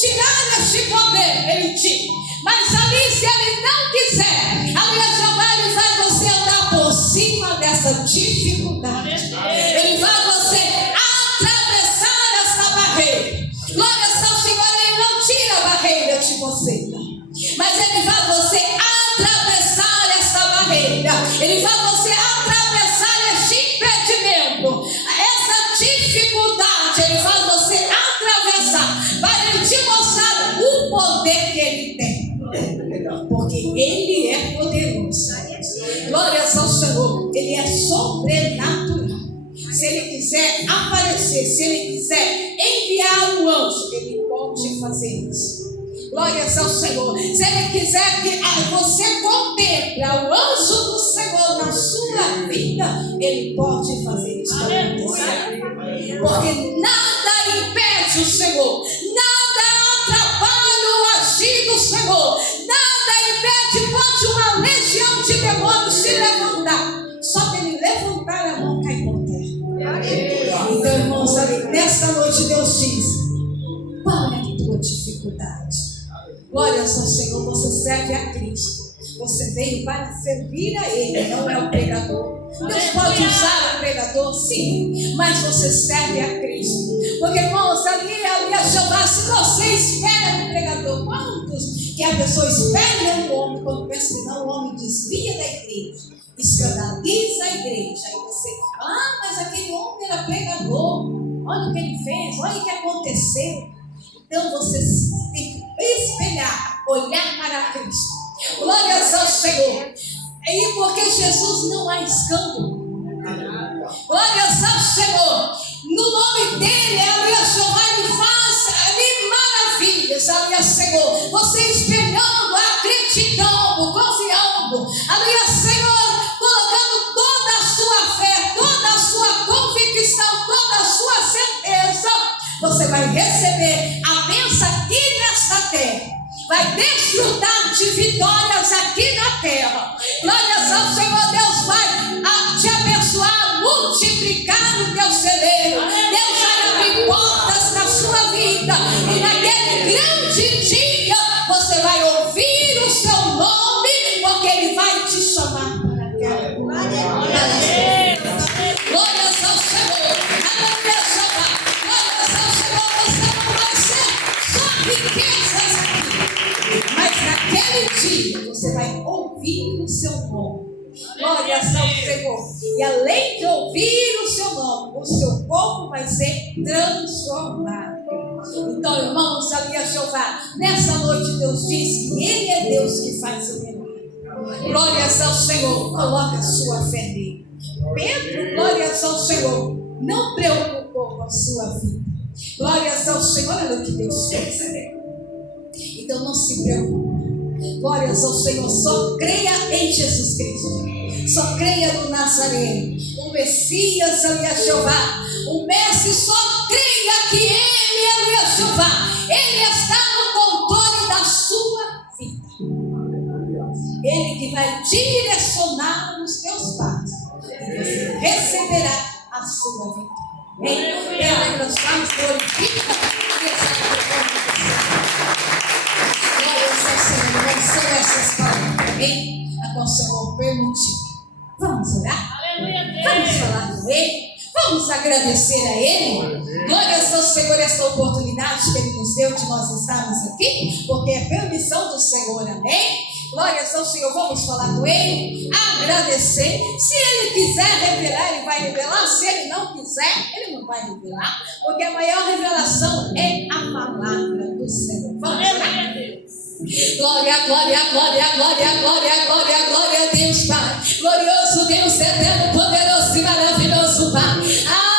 tirar este problema, ele tira. Mas ali, se ele não quiser, aleluia, Jeová, ele vai você andar por cima dessa dificuldade. Ele vai você atravessar essa barreira. Glórias ao Senhor, ele não tira a barreira de você, mas ele vai você atravessar essa barreira. Ele vai você atravessar este impedimento, essa dificuldade. Ele vai você atravessar, para ele te mostrar o poder que ele tem. Porque ele é poderoso. Glórias ao Senhor. Ele é sobrenatural. Se ele quiser aparecer, se ele quiser enviar um anjo, ele pode fazer isso. Glórias ao Senhor. Se ele quiser que você contempla o anjo do Senhor na sua vida, Ele pode fazer isso acontecer. Porque nada impede o Senhor, nada atrapalha o agir do Senhor, nada impede. Pode uma legião de demônios se levantar, só que ele levantar a mão, cai por terra. Então, irmãos, nesta noite Deus diz: qual é a tua dificuldade? Glórias ao Senhor. Você serve a Cristo, você veio para servir a Ele, não é o pregador. Deus pode usar o pregador, sim, mas você serve a Cristo. Porque, irmãos, ali a Jeová, se você espera no pregador, quantos que a pessoa espera no homem, quando pensa que não, o homem desvia da igreja, escandaliza a igreja. Aí você, mas aquele homem era pregador, olha o que ele fez, olha o que aconteceu. Então você tem que espelhar, olhar para Cristo. Glórias ao Senhor. E porque Jesus não há escândalo. Glórias ao Senhor. No nome dele, aleluia, Jeová, ele faz maravilhas, aleluia, Senhor. Você espelhando, acreditando, confiando, aleluia, Senhor, colocando toda a sua fé, toda a sua convicção, toda a sua certeza, você vai receber a bênção aqui nesta terra. Vai desfrutar de vitórias aqui na terra. Glórias ao Senhor. Deus vai te abençoar, multiplicar o teu celeiro. Deus vai abrir portas na sua vida. E naquele grande dia você vai ouvir o seu nome, porque Ele vai te chamar para aquela glória. Glórias ao Senhor. Aleluia, Jeová. Glórias ao Senhor. Você não vai ser só riquezas aqui, mas naquele dia você vai ouvir o seu nome. Glórias ao Senhor. E além de ouvir o seu nome, o seu corpo vai ser transformado. Então, irmãos, ali a Jeová, nessa noite Deus diz que Ele é Deus que faz o milagre. Glórias ao Senhor. Coloca a sua fé nele. Pedro, glórias ao Senhor, não preocupou com a sua vida. Glórias ao Senhor. Olha o que Deus fez. Então não se preocupe. Glórias ao Senhor. Só creia em Jesus Cristo. Só creia no Nazareno, o Messias, ali a Jeová, o Mestre. Só creia que Ele, ali a Jeová, Ele está no controle da sua vida. Ele que vai direcionar os teus passos, e você receberá a sua vida. Ele nós vamos glorificar e exaltar. Glórias ao Senhor. Não são essas palavras, amém? A qual o Senhor permitiu. Vamos orar? Vamos falar com Ele? Vamos agradecer a Ele? Glórias ao Senhor, esta oportunidade que Ele nos deu de nós estarmos aqui, porque é permissão do Senhor, amém? Glórias ao Senhor. Vamos falar com Ele, agradecer. Se Ele quiser revelar, Ele vai revelar. Se Ele não quiser, Ele não vai revelar, porque a maior revelação é a palavra do Senhor. Vamos orar? Glória, glória, glória, glória, glória, glória, glória a Deus, Pai. Glorioso Deus, eterno, poderoso e maravilhoso, Pai.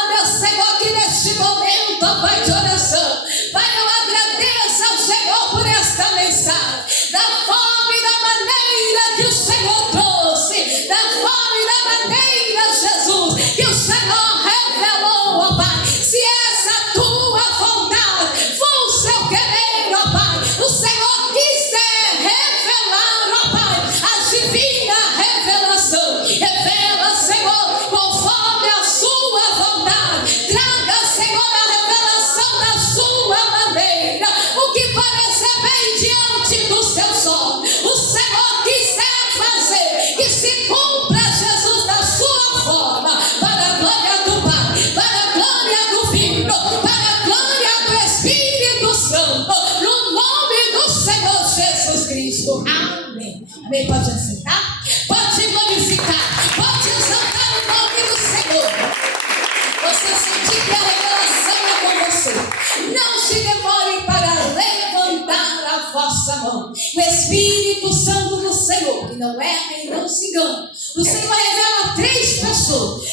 Meu Senhor, aqui neste momento, ó Pai de oração, Pai, eu agradeço ao Senhor por esta mensagem, da forma e da maneira que o Senhor trouxe, da forma e da maneira, Jesus, que o Senhor revelou, ó Pai. Se essa tua vontade for o seu querer, ó Pai, o Senhor quiser revelar, ó Pai, a divina revelação. Revela, Senhor, conforme a sua vontade. Traga, Senhor, a revelação da sua maneira. O que parecer bem diante dos seus olhos, o Senhor quiser fazer, que se cumpra, Jesus, da sua forma, para a glória do Pai, para a glória do Filho, para a glória do Espírito Santo, no nome do Senhor Jesus Cristo. Amém. Amém. Pode aceitar? Pode glorificar, pode exaltar o nome do Senhor. Você sentir que a revelação é com você, não se demore para levantar a vossa mão. O Espírito Santo do Senhor, que não erra e não se engana, o Senhor revela 3 pessoas.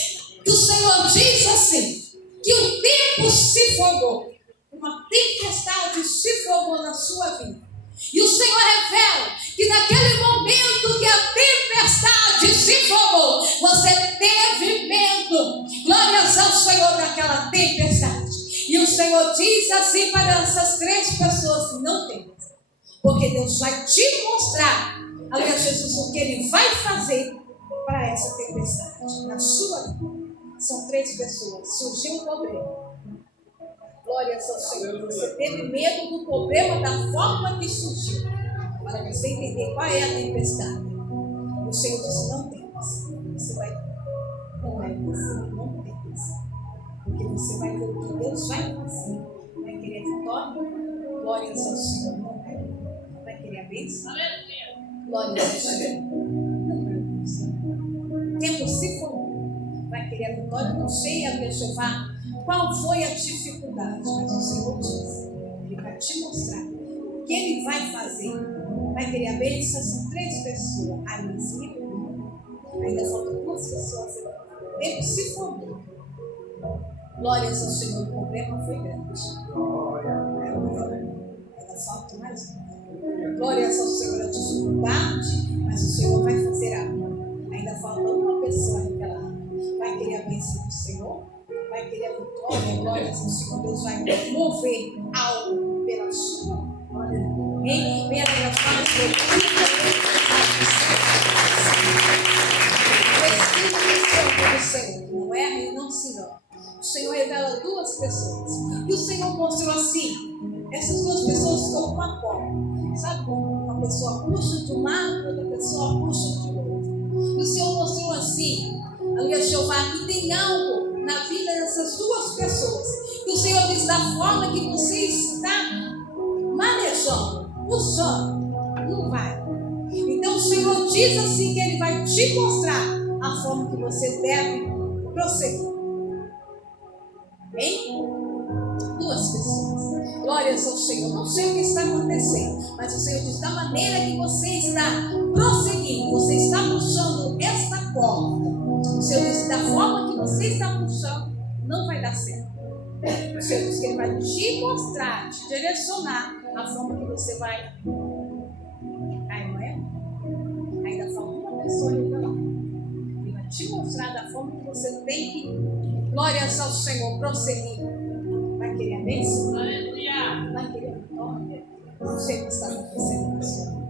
O Senhor diz assim, que o tempo se formou, uma tempestade se formou na sua vida. E o Senhor revela que naquele momento que a tempestade se formou, você teve medo. Senhor diz assim para essas 3 pessoas: não temas, porque Deus vai te mostrar, aleluia, Jesus, o que Ele vai fazer para essa tempestade na sua vida. São 3 pessoas, surgiu um problema. Glória ao Senhor. Você teve medo do problema da forma que surgiu, para você entender qual é a tempestade. O Senhor disse: não temas, você vai, não é você, não temas, porque você vai ver o que Deus vai fazer. Vai querer vitória? Glória ao Senhor. Não é. Vai querer a bênção? Glória ao Senhor. Não é você. Tempo se for. Vai querer a vitória? Não sei, aleluia, Jeová, qual foi a dificuldade, mas o Senhor diz: Ele vai te mostrar o que Ele vai fazer. Vai querer a bênção? São 3 pessoas. Ainda faltam 2 pessoas. Tempo se for. Glórias ao Senhor, o problema foi grande. Ainda falta mais um. Glórias ao Senhor, a dificuldade, mas o Senhor vai fazer algo. Ainda falta uma pessoa revelada. Vai querer a bênção do Senhor? Vai querer a vitória? Glórias ao Senhor, Deus vai mover algo pela sua glória. Em primeira fase, do Senhor, não erra e não se engana. O Senhor revela 2 pessoas. E o Senhor mostrou assim: essas 2 pessoas estão com uma corda. Sabe como uma pessoa puxa de um lado, outra pessoa puxa de outro. E o Senhor mostrou assim, aleluia, Jeová, que tem algo na vida dessas 2 pessoas. E o Senhor diz: da forma que você está manejando, puxando, não vai. Então o Senhor diz assim que Ele vai te mostrar a forma que você deve prosseguir. Bem? 2 pessoas. Glórias ao Senhor. Não sei o que está acontecendo, mas o Senhor diz: da maneira que você está prosseguindo, você está puxando esta corda. O Senhor diz: da forma que você está puxando, não vai dar certo. O Senhor diz que Ele vai te mostrar, te direcionar a forma que você vai. Ai, não é? Ainda falta uma pessoa revelar. Ele vai te mostrar da forma que você tem que, glórias ao Senhor, prosseguir. Vai querer a bênção? Vai querer a vitória? Não sei o que está acontecendo na sua vida.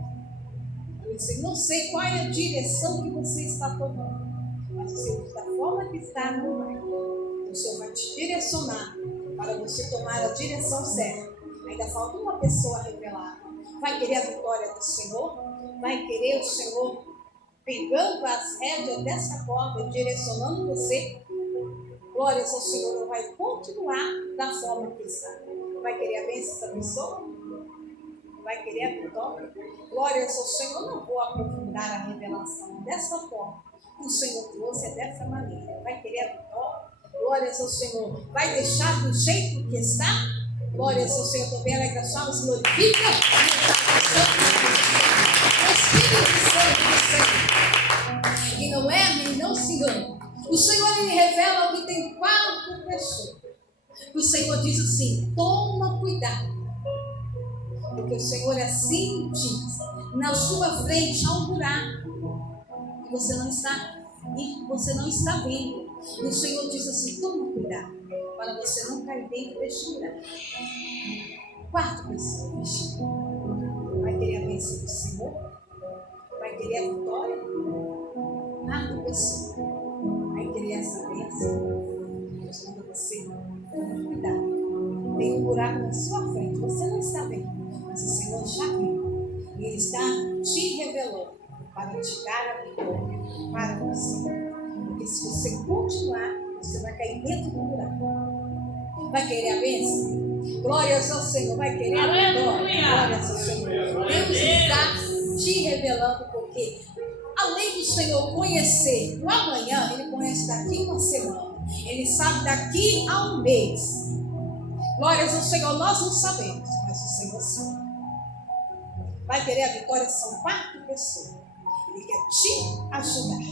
Eu disse: não sei qual é a direção que você está tomando, mas o Senhor, da forma que está, não vai. O Senhor vai te direcionar para você tomar a direção certa. Ainda falta uma pessoa revelada. Vai querer a vitória do Senhor? Vai querer o Senhor pegando as rédeas dessa corda e direcionando você? Glórias ao Senhor, vai continuar da forma que está. Vai querer a bênção dessa pessoa? Vai querer a vitória? Glórias ao Senhor, não vou aprofundar a revelação dessa forma. O Senhor trouxe é dessa maneira. Vai querer a vitória? Glórias ao Senhor. Vai deixar do jeito que está? Glórias ao Senhor. Também alegra sua alma, se glorifica. O Espírito Santo do Senhor. E não erra e não se engana. O Senhor, Ele revela que tem 4 pessoas. O Senhor diz assim: toma cuidado. Porque o Senhor assim diz: na sua frente há um buraco que você não está vendo. E o Senhor diz assim: toma cuidado, para você não cair dentro deste buraco. 4 pessoas. Vai querer a bênção do Senhor? Vai querer a vitória? 4 pessoas. Vai querer essa bênção? Deus manda você. Toma cuidado. Tem um buraco na sua frente. Você não está vendo, mas o Senhor já viu. E Ele está te revelando para te dar a vitória para você. Porque se você continuar, você vai cair dentro do buraco. Vai querer a bênção? Glórias ao Senhor. Vai querer a vitória? Glórias ao Senhor. Deus está te revelando, porque além do Senhor conhecer o amanhã, Ele conhece daqui uma semana. Ele sabe daqui a um mês. Glórias ao Senhor. Nós não sabemos, mas o Senhor sabe. Vai querer a vitória? São 4 pessoas. Ele quer te ajudar,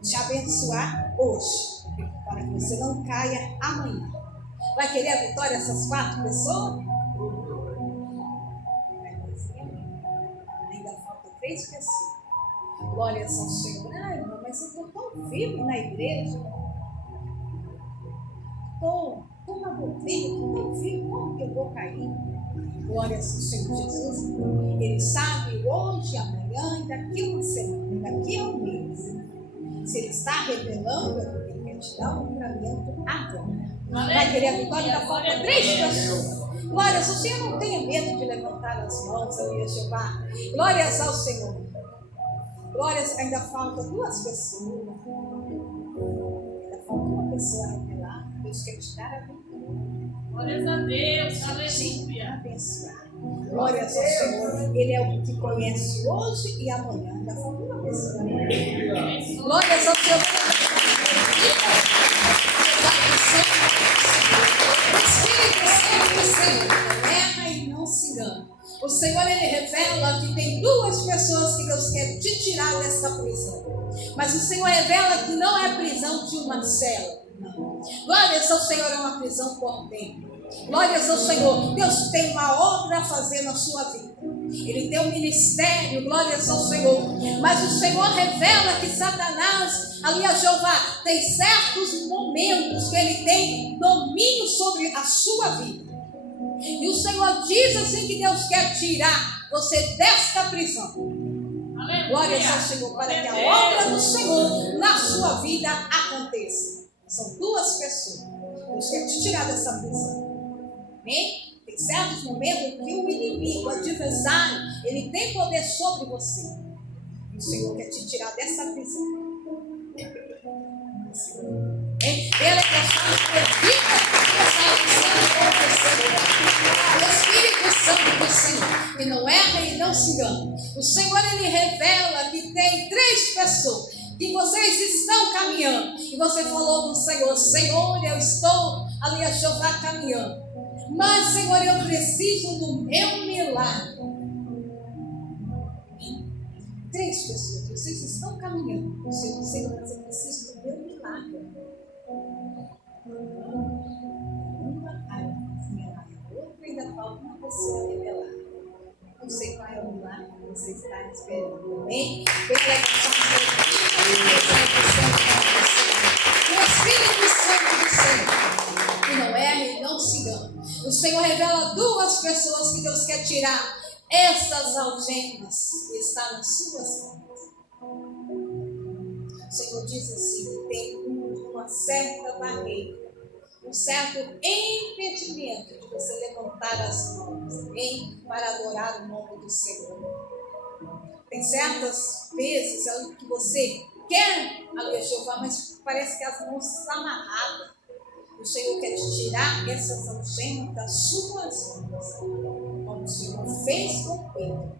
te abençoar hoje, para que você não caia amanhã. Vai querer a vitória essas 4 pessoas? Ainda faltam 3 pessoas. Glórias ao Senhor. Ai, irmão, mas eu estou tão firme na igreja. Estou Toda ovelha que tem filho, como que eu vou cair? Glória ao Senhor Jesus. Ele sabe hoje, amanhã e daqui a uma semana, daqui a um mês. Se ele está revelando, é porque ele quer te dar um livramento agora. Vai querer a vitória, ainda falta 3 pessoas. Glórias ao Senhor, não tenha medo de levantar as mãos, aleluia, Jeová. Glórias ao Senhor. Glórias, ainda falta 2 pessoas. Ainda falta uma pessoa a revelar. Deus quer te dar a vitória. Glórias a Deus, aleluia. Abençoar. Glórias ao Senhor. Ele é o que conhece hoje e amanhã. Ainda falta uma pessoa a revelar. Glórias ao Senhor. O Senhor, ele revela que tem 2 pessoas que Deus quer te tirar dessa prisão. Mas o Senhor revela que não é prisão de uma cela. Não. Glórias ao Senhor, é uma prisão por dentro. Glórias ao Senhor. Deus tem uma obra a fazer na sua vida. Ele tem um ministério, glórias ao Senhor. Mas o Senhor revela que Satanás, ali a Jeová, tem certos momentos que ele tem domínio sobre a sua vida. E o Senhor diz assim que Deus quer tirar você desta prisão. Aleluia. Glórias ao Senhor, para que a obra do Senhor na sua vida aconteça. São 2 pessoas. Deus quer te tirar dessa prisão. Amém? Tem certos momentos que o inimigo, o adversário, ele tem poder sobre você. E o Senhor quer te tirar dessa prisão. Pela questão de vida, o Espírito Santo do Senhor, que não erra e não se engana. O Senhor, ele revela que tem 3 pessoas que vocês estão caminhando. E você falou do Senhor: Senhor, eu estou ali a Jeová caminhando. Mas, Senhor, eu preciso do meu milagre. 3 pessoas, vocês estão caminhando. Senhor, mas eu preciso do meu milagre. Ainda falta uma pessoa revelar. Não sei qual é o milagre que você está esperando. Amém? O Espírito Santo do Senhor, que não erra e não se engana. O Senhor revela 2 pessoas que Deus quer tirar essas algemas que estão nas suas mãos. O Senhor diz assim que tem uma certa barreira, um certo impedimento de você levantar as mãos, amém? Para adorar o nome do Senhor. Tem certas vezes que você quer a Jeová, mas parece que as mãos estão amarradas. O Senhor quer te tirar essas algemas das suas mãos, como o Senhor fez com Pedro.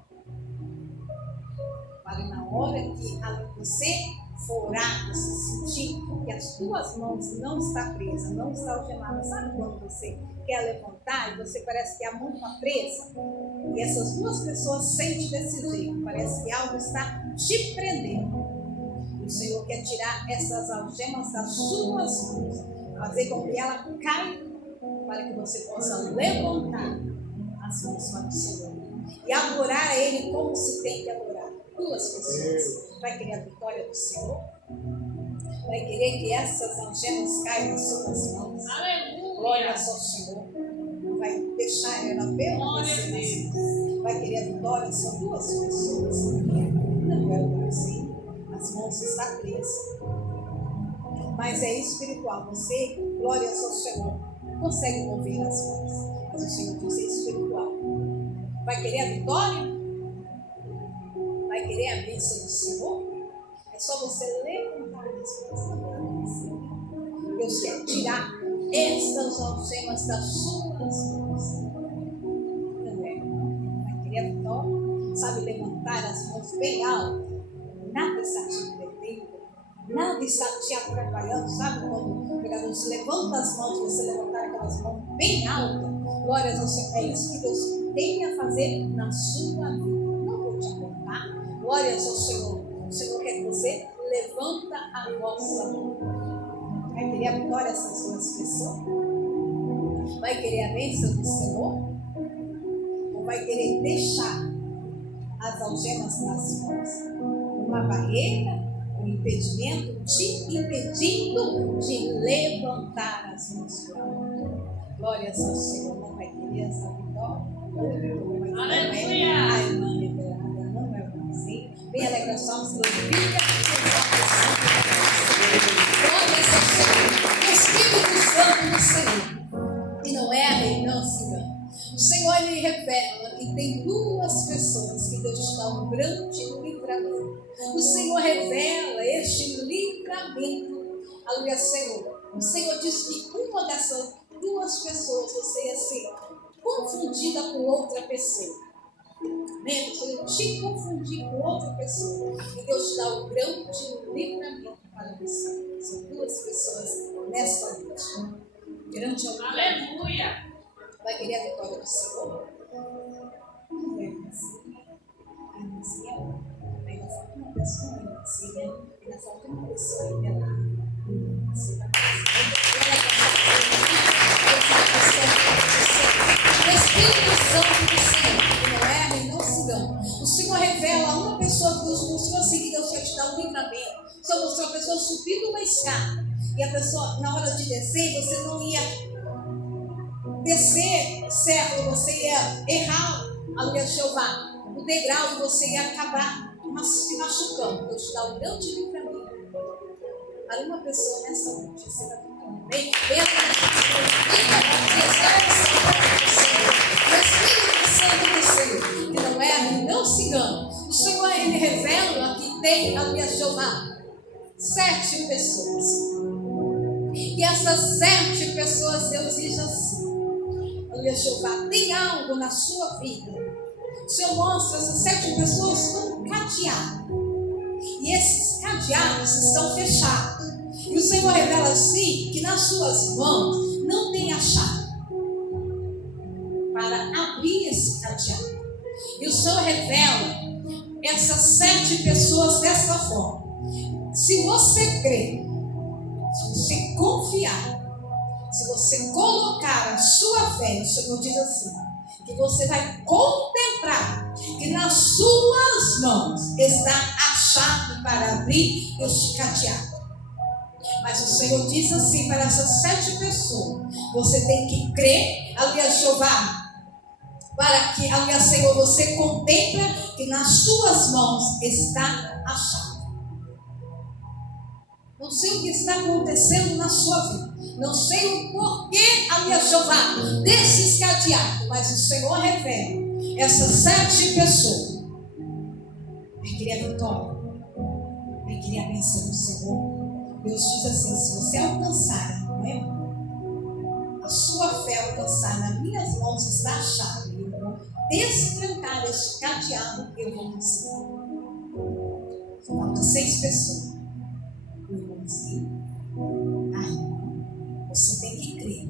Para na hora que você for orar, você sentir que as tuas mãos não estão presas, não estão algemadas. Sabe quando você quer levantar e você parece que a mão está presa? E essas 2 pessoas sentem desse jeito, parece que algo está te prendendo. O Senhor quer tirar essas algemas das suas mãos, fazer com que ela caia, para que você possa levantar as mãos para o Senhor e adorar a Ele como se tem que adorar. 2 pessoas. Vai querer a vitória do Senhor? Vai querer que essas algemas caiam nas suas mãos? Aleluia. Glória ao Senhor. Não vai deixar ela permanecer nas mãos. Vai querer a vitória? São 2 pessoas. Não é o Brasil. As mãos estão presas. Mas é espiritual. Você, glória ao Senhor, consegue mover as mãos. Mas o Senhor diz: é espiritual. Vai querer a vitória? Vai querer a bênção do Senhor? É só você levantar as mãos. Deus quer tirar estas algemas das suas mãos. Também. Vai querer a vitória? Sabe levantar as mãos bem alto? Nada está te impedindo. Nada está te atrapalhando. Sabe quando você levanta as mãos, você levantar aquelas mãos bem altas? Glórias ao Senhor. É isso que Deus tem a fazer na sua vida. Não vou te apontar. Glórias ao Senhor. O Senhor quer que você levanta a vossa mão. Vai querer a vitória dessas 2 pessoas? Vai querer a bênção do Senhor? Ou vai querer deixar as algemas nas mãos? Uma barreira, um impedimento te impedindo de levantar as mãos para a mão. Glórias ao Senhor. Não vai querer essa vitória. Aleluia. A irmã revelada não é assim. Vem alegrar salmos, glorifica. Glórias ao Senhor. O Espírito Santo do Senhor, que não erra e não se engana. O Senhor ele revela que tem duas pessoas que Deus está um grande livramento. O Senhor revela este livramento. Aleluia, Senhor. O Senhor diz que uma dessas duas pessoas você ia ser confundida com outra pessoa. Amém? O Senhor te confundir com outra pessoa. E Deus te dá o grande livramento para você. São duas pessoas nesta noite. Grande Aleluia. Vai querer a vitória do Senhor? Não é assim. Ainda falta uma pessoa ainda falta uma pessoa revelada. Você vai o Espírito Santo do Senhor, que não erra e não se engana. O Senhor revela a uma pessoa que Deus mostrou assim, que Deus ia te dar um livramento. O Senhor mostrou a pessoa subindo uma escada. E a pessoa, na hora de descer, você não ia descer certo, você ia errar, aleluia, Jeová, o degrau, e você ia acabar se machucando. Deus te dá um grande livramento para uma pessoa nessa noite. Você vai ficando bem dentro do Espírito Santo do Senhor, que não erra e não se engana. O Senhor ele revela que tem, aleluia, Jeová, 7 pessoas. E essas 7 pessoas, Deus diz assim: aleluia, Jeová, tem algo na sua vida. O Senhor mostra essas 7 pessoas como cadeado. E esses cadeados estão fechados. E o Senhor revela assim que nas suas mãos não tem a chave para abrir esse cadeado. E o Senhor revela essas 7 pessoas dessa forma. Se você crer, se você confiar, se você colocar a sua fé, o Senhor diz assim, que você vai contemplar que nas suas mãos está a chave para abrir este cadeado. Mas o Senhor diz assim para essas 7 pessoas: você tem que crer, aleluia, Jeová, para que, aleluia, Senhor, você contempla que nas suas mãos está a chave. Não sei o que está acontecendo na sua vida. Não sei o porquê, aleluia, Jeová, desses cadeados. Mas o Senhor revela essas 7 pessoas. Vai querer a vitória. Vai querer a bênção do Senhor. Deus diz assim: se você alcançar, não é? A sua fé alcançar, nas minhas mãos está a chave. Eu vou destrancar este cadeado. Eu vou ensinar. Faltam 6 pessoas. Você tem que crer.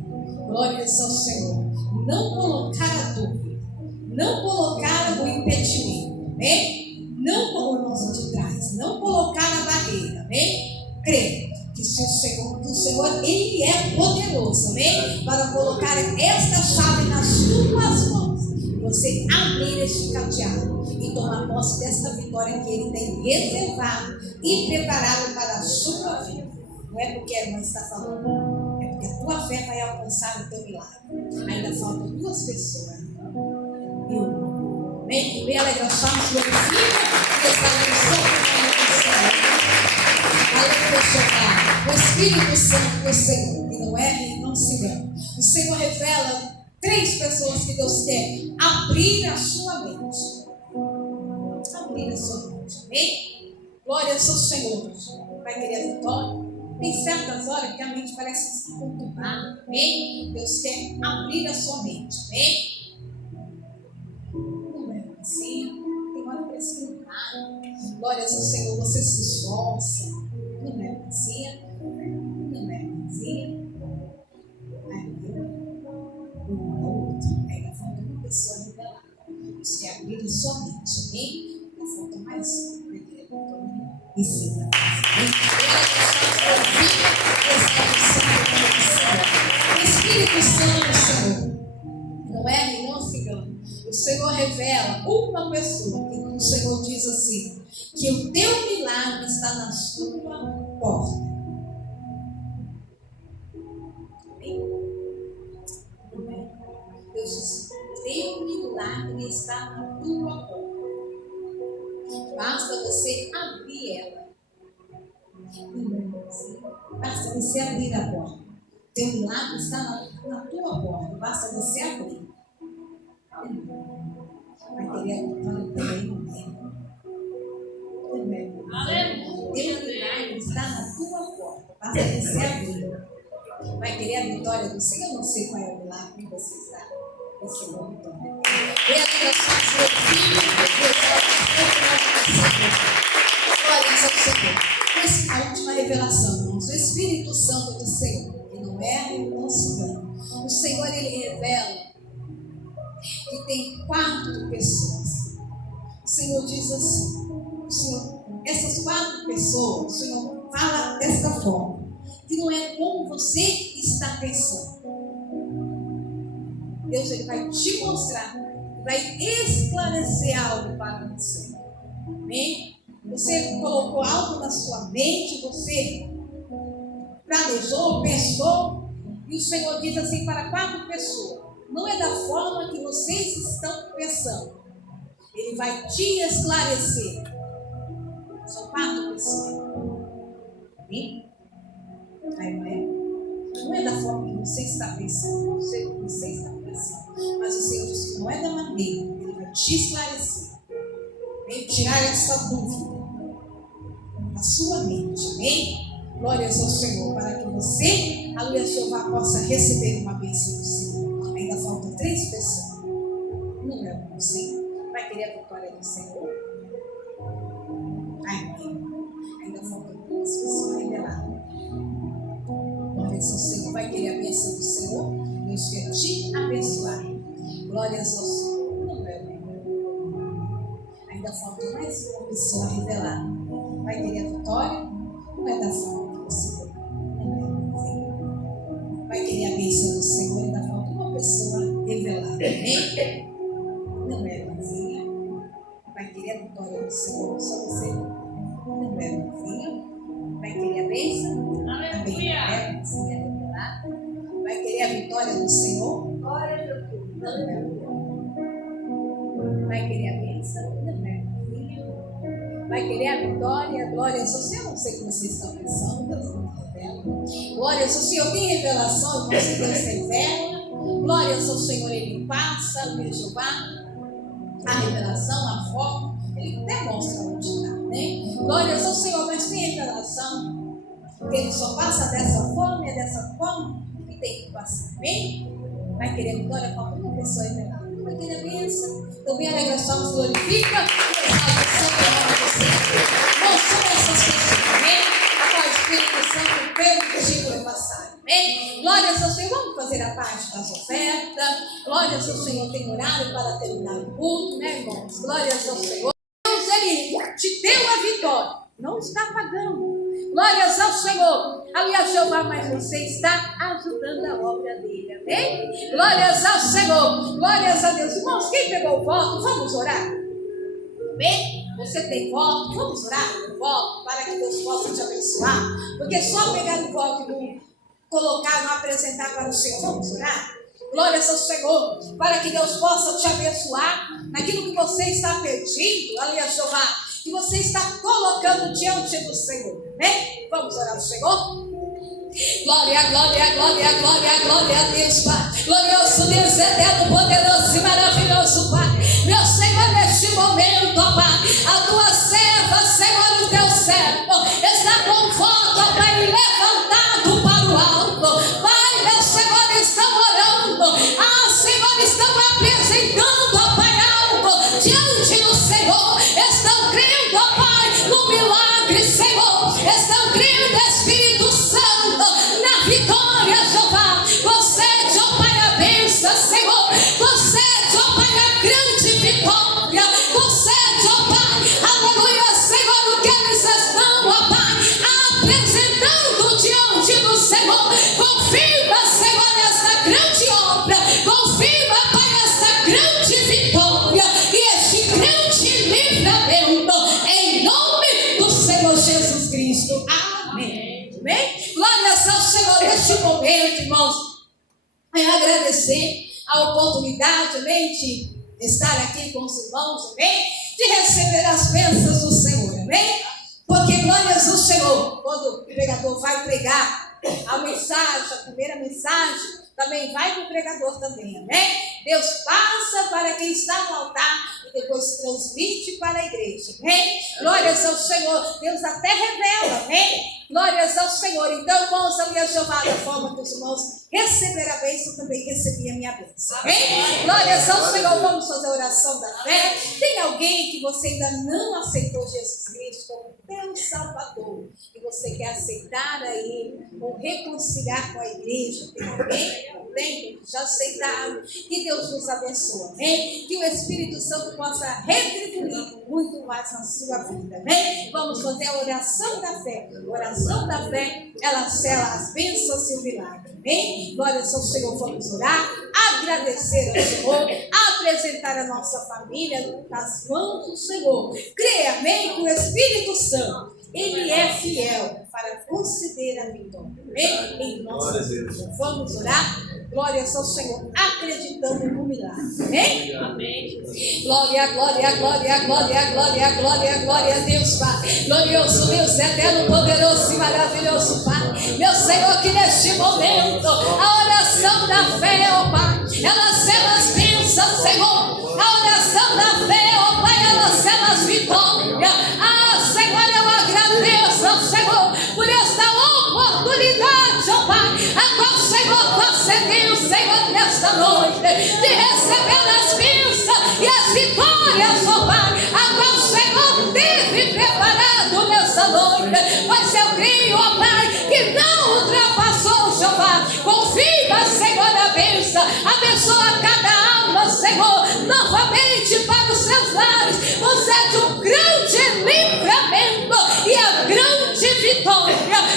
Glórias ao Senhor. Não colocar a dúvida, não colocar o impedimento, amém? Não colocar o de trás, não colocar a barreira, amém? Crer que se o Senhor ele é poderoso, amém? Para colocar esta chave nas suas mãos, você abrir este cadeado e tomar posse desta vitória que ele tem reservado e preparado para a sua vida. Não é porque a irmã está falando, é porque a tua fé vai alcançar o teu milagre. Ainda faltam 2 pessoas. Vem alegrar os salmos, glorifica e estabeleceu o Espírito Santo do Senhor, que não erra e não se engana. O Senhor revela 3 pessoas que Deus quer abrir a sua mente. Abrir a sua mente, amém? Glória ao Senhor. Vai querer a vitória? Tem certas horas que a mente parece se conturbar, amém? Deus quer abrir a sua mente, amém? Não é assim, tem hora para esquentar. Glória ao Senhor, você se esforça. Não é assim, não é assim. Ainda falta uma pessoa revelada. Deus quer abrir a sua mente, amém? Ainda falta mais uma. Ensina. O Espírito Santo do Senhor não é e não se engana. O Senhor revela uma pessoa que o Senhor diz assim: que o teu milagre está na sua porta. está na tua porta. Basta você abrir ela. Basta você abrir a porta. Teu milagre está na tua porta. Basta você abrir. Vai querer a vitória também no meio. Teu milagre está na tua porta. Basta você abrir. Vai querer a vitória do Senhor. Eu não sei qual é o milagre que você está recebendo. Venha abençoar seu filho. Glória ao Senhor. Essa é a última revelação, irmãos. O Espírito Santo do Senhor, que não erra e não se engana. O Senhor, ele revela que tem 4 pessoas. O Senhor diz assim, essas 4 pessoas, o Senhor fala desta forma, que não é como você está pensando. Deus, ele vai te mostrar, vai esclarecer algo para você. Amém? Você colocou algo na sua mente, você planejou, pensou, e o Senhor diz assim para 4 pessoas: não é da forma que vocês estão pensando. Ele vai te esclarecer. São 4 pessoas. Amém? Não é da forma que você está pensando. Não sei o que você está pensando. Mas o Senhor diz que não é da maneira. Ele vai te esclarecer. Vem tirar essa dúvida na sua mente. Amém? Glórias ao Senhor. Para que você, aleluia, Jeová, possa receber uma bênção do Senhor. Ainda faltam 3 pessoas. Não é o Senhor. Vai querer a vitória do Senhor? Amém. Ainda faltam 2 pessoas reveladas. Glórias ao Senhor. Vai querer a bênção do Senhor? Deus quer te abençoar. Glórias ao Senhor. Não é o Ainda falta mais uma pessoa revelada. Vai querer a vitória? Não é da forma que você quer. Vai querer a bênção do Senhor? Ainda falta uma pessoa revelada. Amém? Não é vazia. Vai querer a vitória do Senhor? Só você. Não é vazia. Vai querer a bênção? Aleluia. Vai querer a vitória do Senhor? Glória a Deus. Não é vazia. Vai querer a bênção? Não é vazia. Vai querer a vitória? Glória ao Senhor. Eu não sei o que vocês estão pensando, Deus não revela. Glória ao Senhor. Tem revelação, irmãos, que Deus revela. Glória ao Senhor, ele passa, o Jeová, a revelação, a forma, ele até mostra onde está, né? Glória ao Senhor, mas tem revelação, que ele só passa dessa forma, é dessa forma que tem que passar, amém? Vai querer a vitória? Falta uma pessoa revelada. Vai querer a bênção. Então, bem alegração, nos glorifica, e exalta o santo nome do Senhor. Não são essas pessoas, amém? Agora o Espírito Santo permitiu eu passar, amém? Glória ao Senhor. Vamos fazer a parte das ofertas. Glória ao Senhor. Tem horário para terminar o culto, né, irmãos? Glória ao Senhor. Deus, ele te deu a vitória. Não está pagando. Glórias ao Senhor. Aliás, Jeová, mas você está ajudando a obra dele. Amém? Glórias ao Senhor. Glórias a Deus. Irmãos, quem pegou o voto, vamos orar. Amém? Você tem voto, vamos orar no voto para que Deus possa te abençoar. Porque só pegar o voto e não colocar, não apresentar para o Senhor. Vamos orar? Glórias ao Senhor, para que Deus possa te abençoar naquilo que você está pedindo, aliás, Jeová, que você está colocando diante do Senhor, né? Vamos orar ao Senhor? Glória, glória, glória, glória, glória a Deus, Pai. Glorioso Deus, eterno, poderoso e maravilhoso, Pai. Meu Senhor, neste momento, ó Pai, a tua serva, Senhor, o teu servo, está com voto, ó Pai, levantado para o alto. Pai, meu Senhor, estão orando. Senhor, estão apresentando, ó Pai, algo diante do Senhor. Estão crendo, ó Pai, no milagre, Senhor. Estão crendo, Espírito Santo, na vitória, Jeová. Concede, ó Pai, a bênção, Senhor. Concede, ó Pai, a grande vitória. Concede, ó Pai, aleluia, Senhor, o que eles estão, ó Pai, apresentando diante do Senhor. Confirma, Senhor, essa grande obra. Confirma, Pai, essa grande vitória e este grande livramento, em nome do Senhor Jesus Cristo. Amém. Amém? Glórias ao Senhor neste momento, irmãos. Eu agradecer a oportunidade, amém, de estar aqui com os irmãos, amém? De receber as bênçãos do Senhor, amém? Porque glórias do Senhor, quando o pregador vai pregar a mensagem, a primeira mensagem, também vai para o pregador também, amém? Deus passa para quem está no altar e depois transmite para a igreja, amém? Glórias ao Senhor, Deus até revela, amém? Glórias ao Senhor. Então, irmãos, a minha Jeová, da forma que os irmãos receberam a bênção, também recebi a minha bênção, amém? Glórias ao Senhor. Vamos fazer a oração da fé. Tem alguém que você ainda não aceitou Jesus Cristo como teu Salvador e você quer aceitar a Ele ou reconciliar com a igreja? Tem alguém? Tem? Já aceitaram? Que Deus nos abençoe, amém? Que o Espírito Santo possa retribuir muito mais na sua vida, amém? Vamos fazer a oração da fé. A oração da fé, ela sela as bênçãos e o milagre, amém? Glórias ao Senhor. Vamos orar, agradecer ao Senhor, apresentar a nossa família nas mãos do Senhor. Creia, amém? Que o Espírito Santo, Ele é fiel para conceder a vitória, amém? Em nossa vida. Vamos orar. Glórias ao Senhor, acreditando no milagre, amém? Amém. Glória, glória, glória, glória, glória, glória, glória a Deus, Pai. Glorioso Deus, eterno, poderoso e maravilhoso, Pai. Meu Senhor, que neste momento, a oração da fé, ó Pai, ela sela as bênçãos, Senhor. A oração da fé, ó Pai, ela sela as vitórias. Ah, Senhor, eu agradeço ao Senhor por esta oportunidade, ó Pai, a qual o Senhor concedeu, Senhor, nesta noite, de receber as bênçãos e as vitórias, ó Pai, a qual o Senhor teve preparado nessa noite. Mas eu creio, ó Pai, que não ultrapassou, Jeová. Confia, Senhor, a bênção. Abençoa cada alma, Senhor, novamente para os seus lares. Concede um grande livramento e a grande vitória.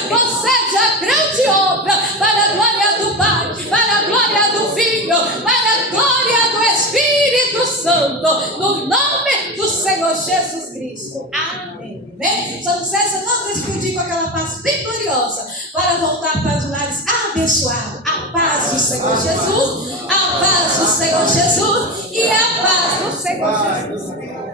Concede a grande obra para a glória do Pai, para a glória do Filho, para a glória do Espírito Santo, no nome do Senhor Jesus Cristo. Amém. Amém? Só nos resta não despedir com aquela paz vitoriosa para voltar para os lares abençoados. A paz do Senhor Jesus, a paz do Senhor Jesus e a paz do Senhor Jesus.